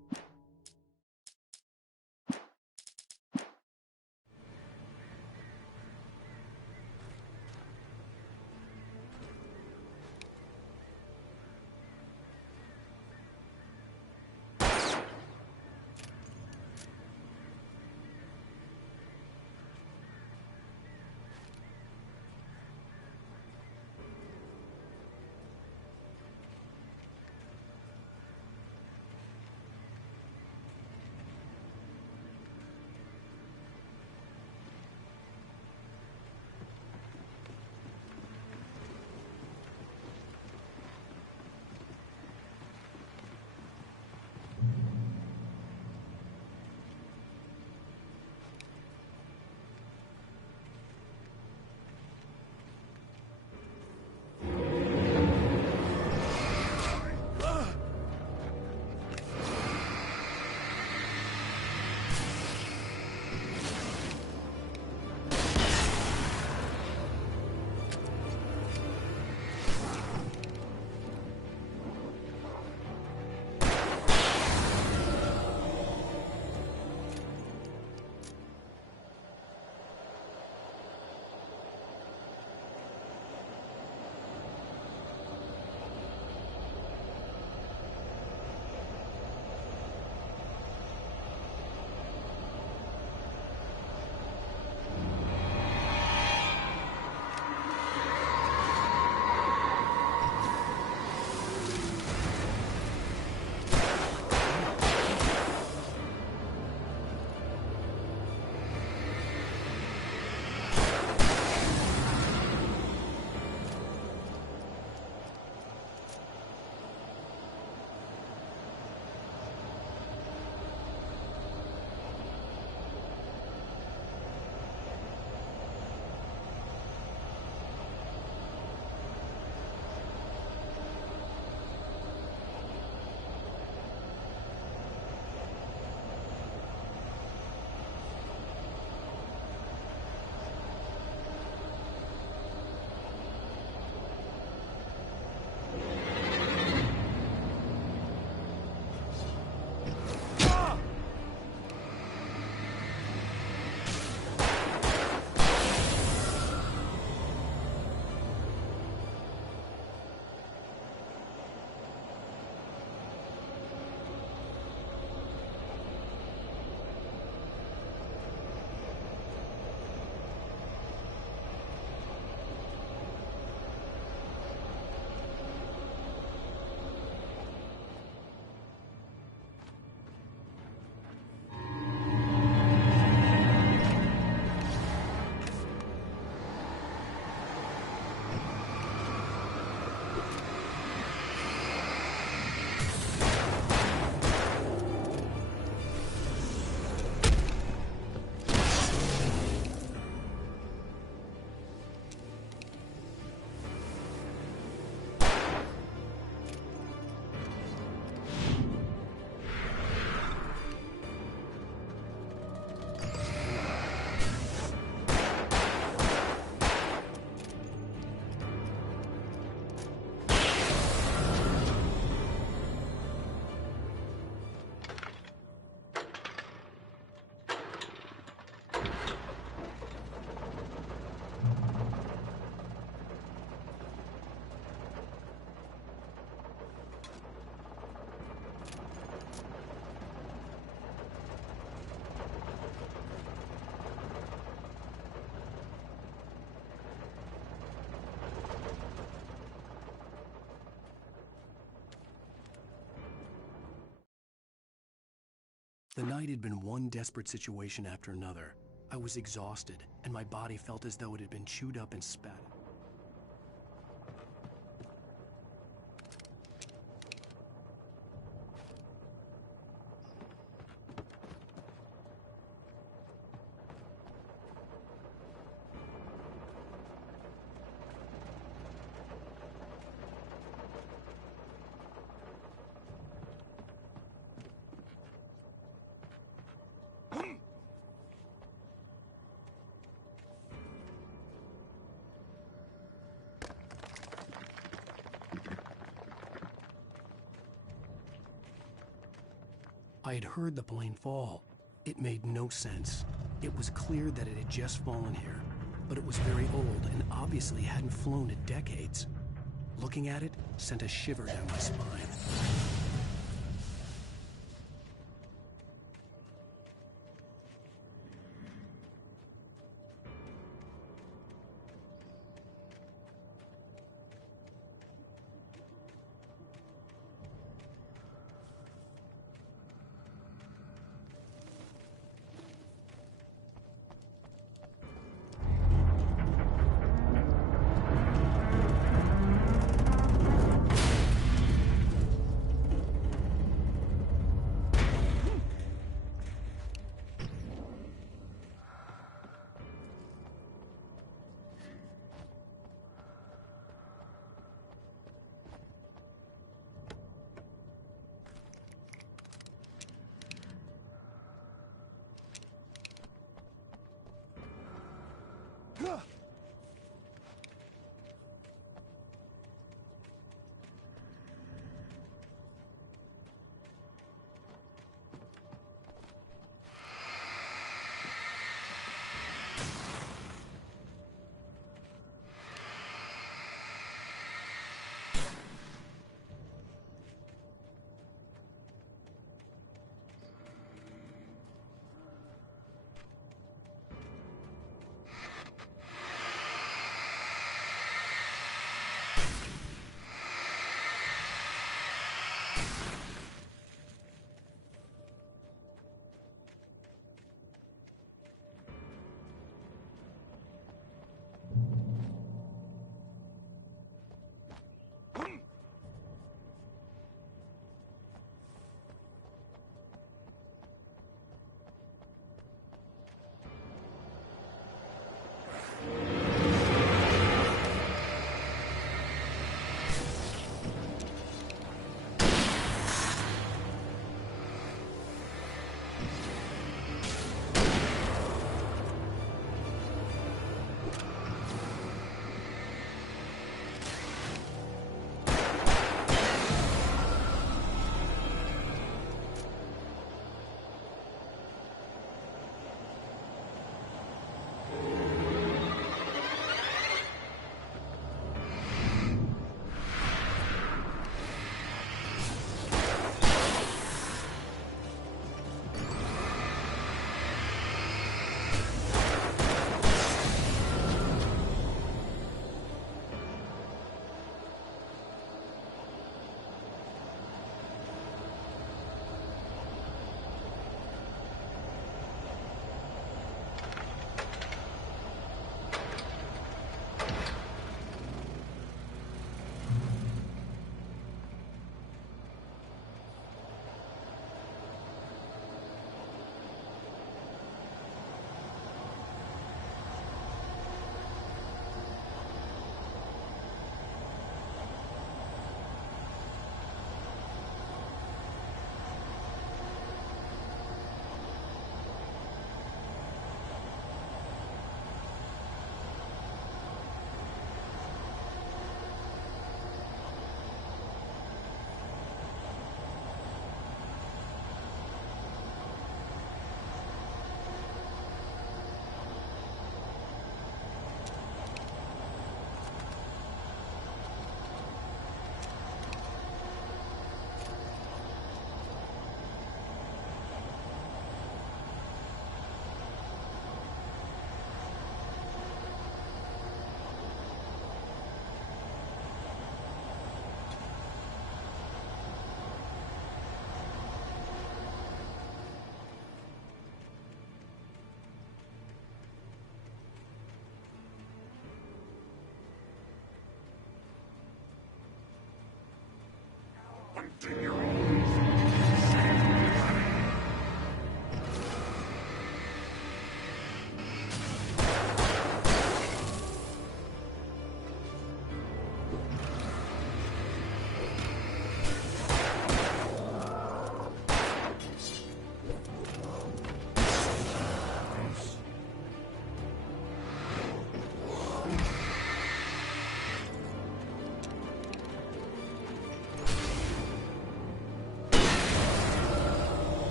The night had been one desperate situation after another. I was exhausted, and my body felt as though it had been chewed up and spat. I had heard the plane fall. It made no sense. It was clear that it had just fallen here, but it was very old and obviously hadn't flown in decades. Looking at it sent a shiver down my spine.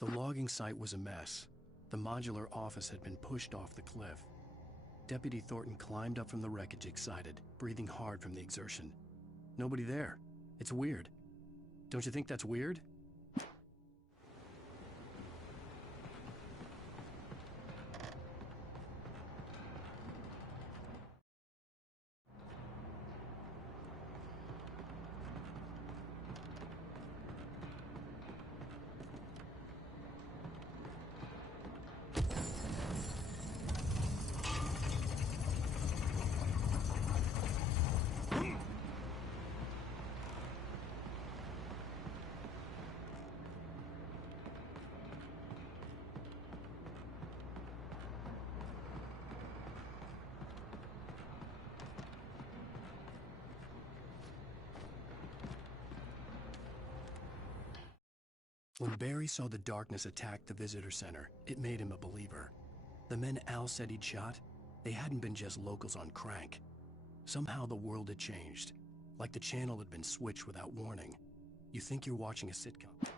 The logging site was a mess. The modular office had been pushed off the cliff. Deputy Thornton climbed up from the wreckage excited, breathing hard from the exertion. Nobody there. It's weird. Don't you think that's weird? When Barry saw the darkness attack the visitor center, it made him a believer. The men Al said he'd shot, they hadn't been just locals on crank. Somehow the world had changed, like the channel had been switched without warning. You think you're watching a sitcom.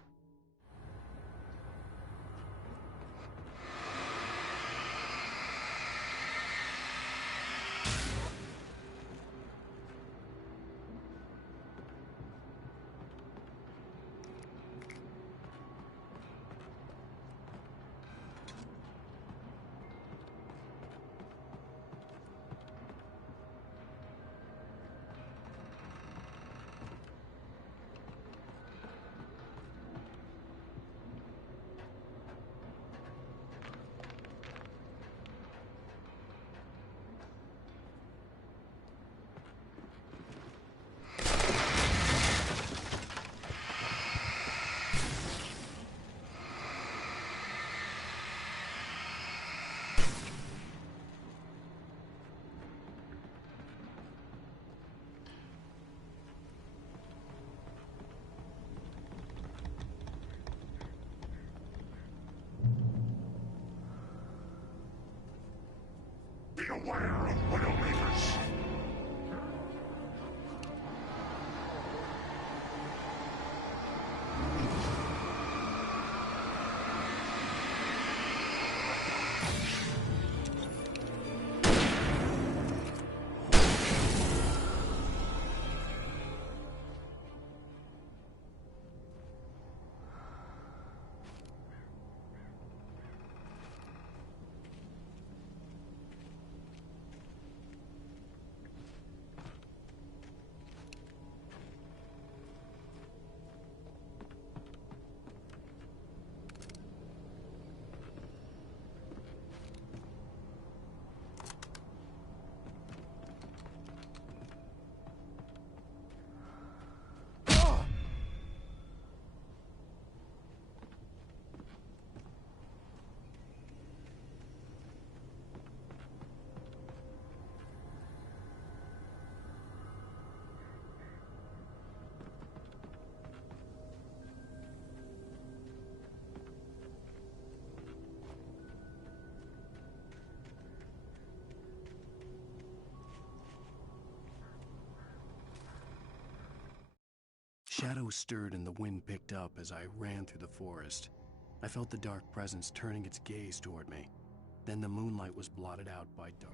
Beware of Widowmakers! Shadows stirred and the wind picked up as I ran through the forest. I felt the dark presence turning its gaze toward me. Then the moonlight was blotted out by dark.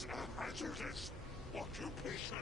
is a hazardous occupation.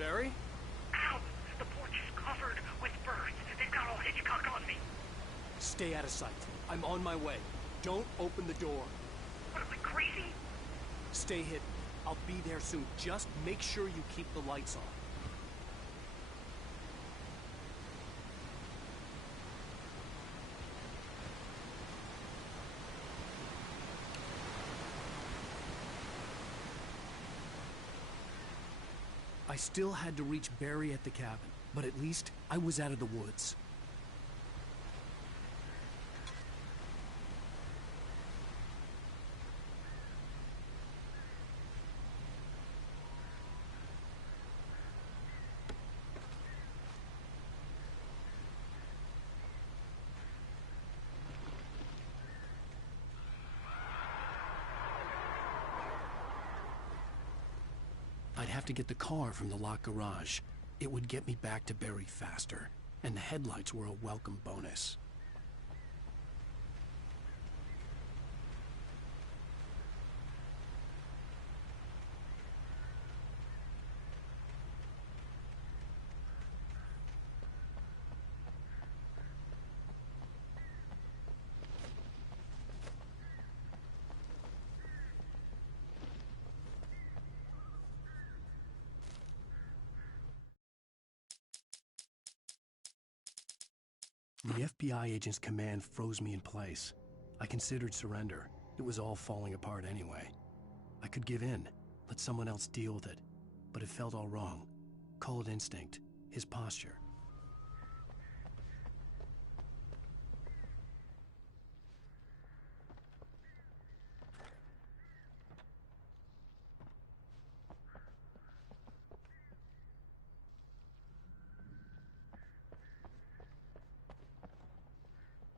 Barry? Ow! The porch is covered with birds. They've got all Hitchcock on me. Stay out of sight. I'm on my way. Don't open the door. What, am I crazy? Stay hidden. I'll be there soon. Just make sure you keep the lights on. I still had to reach Barry at the cabin, but at least I was out of the woods. I'd have to get the car from the locked garage. It would get me back to Barry faster, and the headlights were a welcome bonus. The FBI agent's command froze me in place. I considered surrender. It was all falling apart anyway. I could give in, let someone else deal with it. But it felt all wrong. Call it instinct, his posture.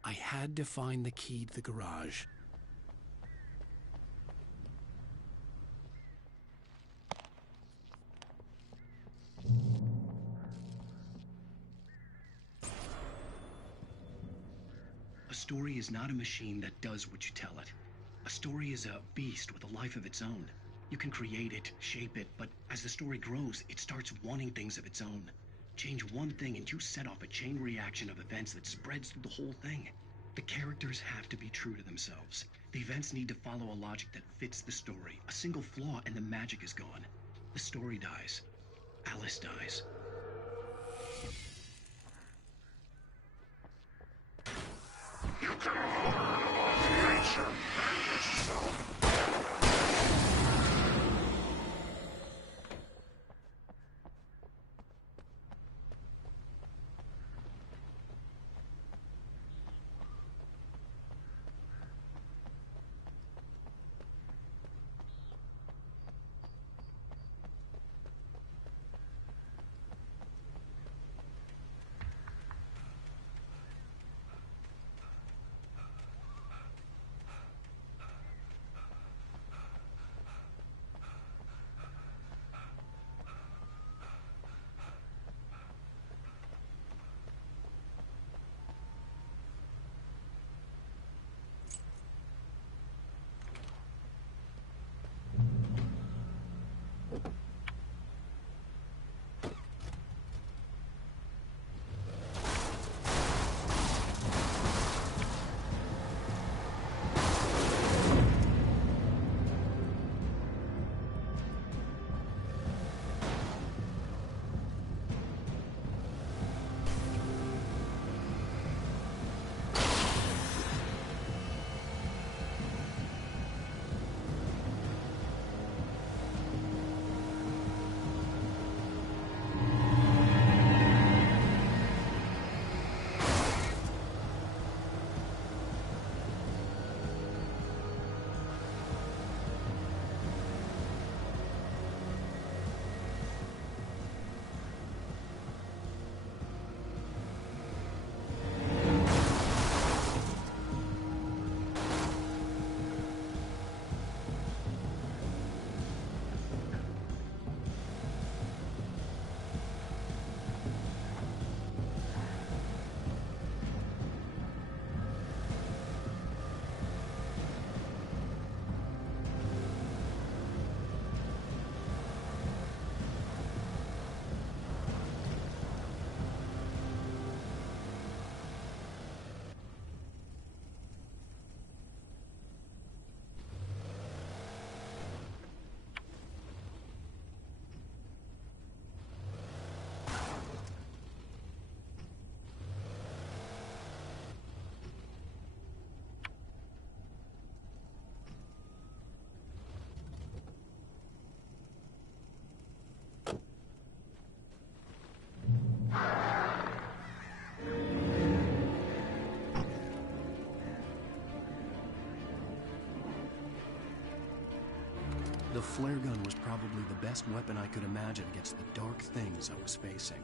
I had to find the key to the garage. A story is not a machine that does what you tell it. A story is a beast with a life of its own. You can create it, shape it, but as the story grows, it starts wanting things of its own. Change one thing and you set off a chain reaction of events that spreads through the whole thing. The characters have to be true to themselves. The events need to follow a logic that fits the story. A single flaw and the magic is gone. The story dies. Alice dies. You can horror of nature and yourself. The flare gun was probably the best weapon I could imagine against the dark things I was facing.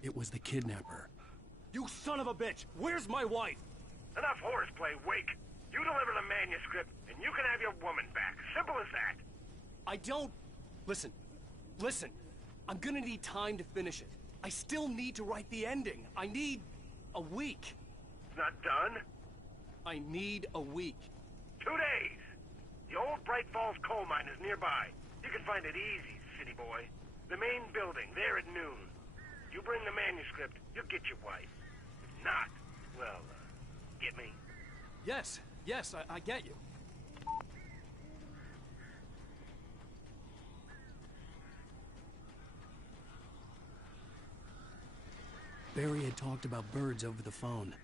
It was the kidnapper. You son of a bitch! Where's my wife? Enough horseplay, Wake. You deliver the manuscript, and you can have your woman back. Simple as that. I don't... Listen. I'm gonna need time to finish it. I still need to write the ending. I need a week. It's not done? I need a week. 2 days. The old Bright Falls coal mine is nearby. You can find it easy, city boy. The main building, there at noon. You bring the manuscript, you'll get your wife. If not, well, get me? Yes, I get you. Barry had talked about birds over the phone.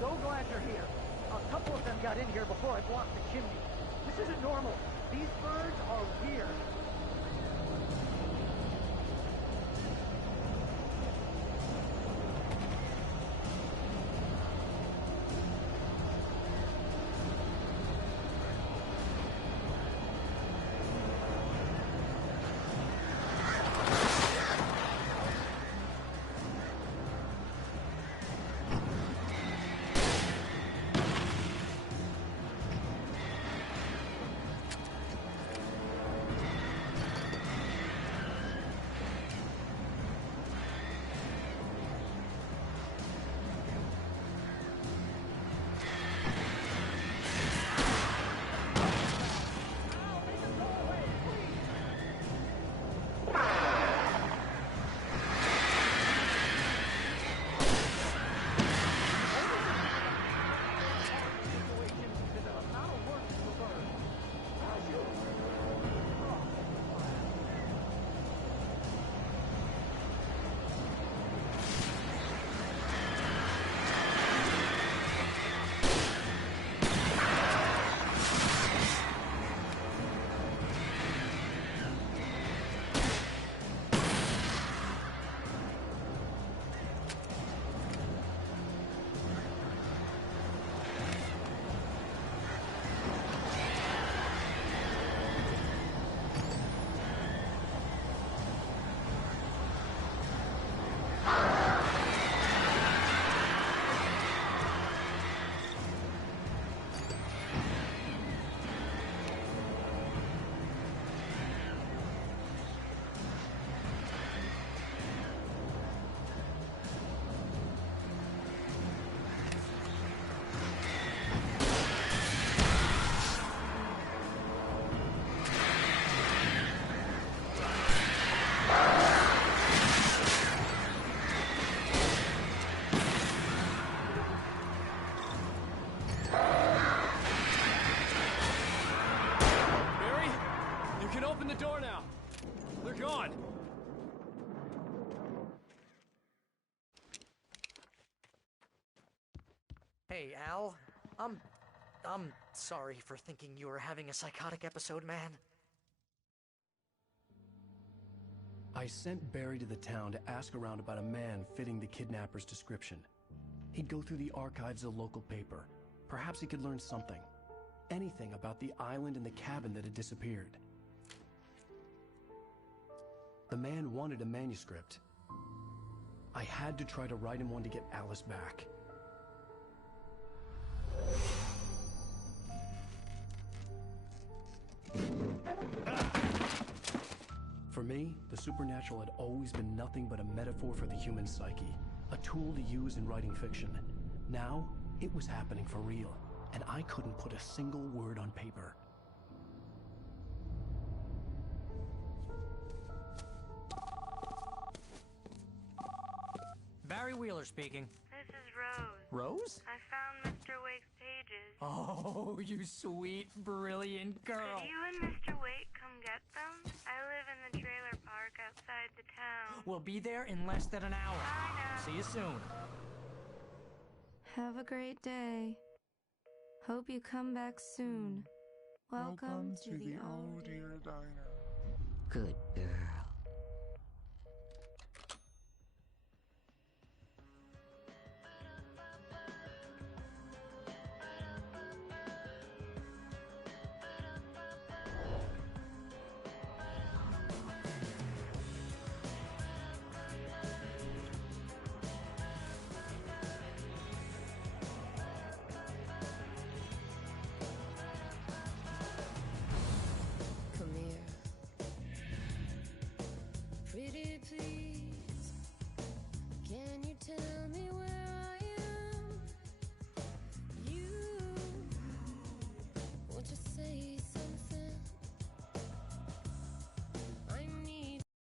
So glad you're here. A couple of them got in here before I blocked the chimney. This isn't normal. These birds are weird. Hey, Al. I'm sorry for thinking you were having a psychotic episode, man. I sent Barry to the town to ask around about a man fitting the kidnapper's description. He'd go through the archives of the local paper. Perhaps he could learn something. Anything about the island and the cabin that had disappeared. The man wanted a manuscript. I had to try to write him one to get Alice back. For me, the supernatural had always been nothing but a metaphor for the human psyche, a tool to use in writing fiction. Now, it was happening for real, and I couldn't put a single word on paper. Barry Wheeler speaking. This is Rose. Rose? I found Mr. Wake's pages. Oh, you sweet, brilliant girl. Could you and Mr. Wake come get them? I live in the trailer park outside the town. We'll be there in less than an hour. I know. See you soon. Have a great day. Hope you come back soon. Welcome to the Oh Dear Diner. Good girl.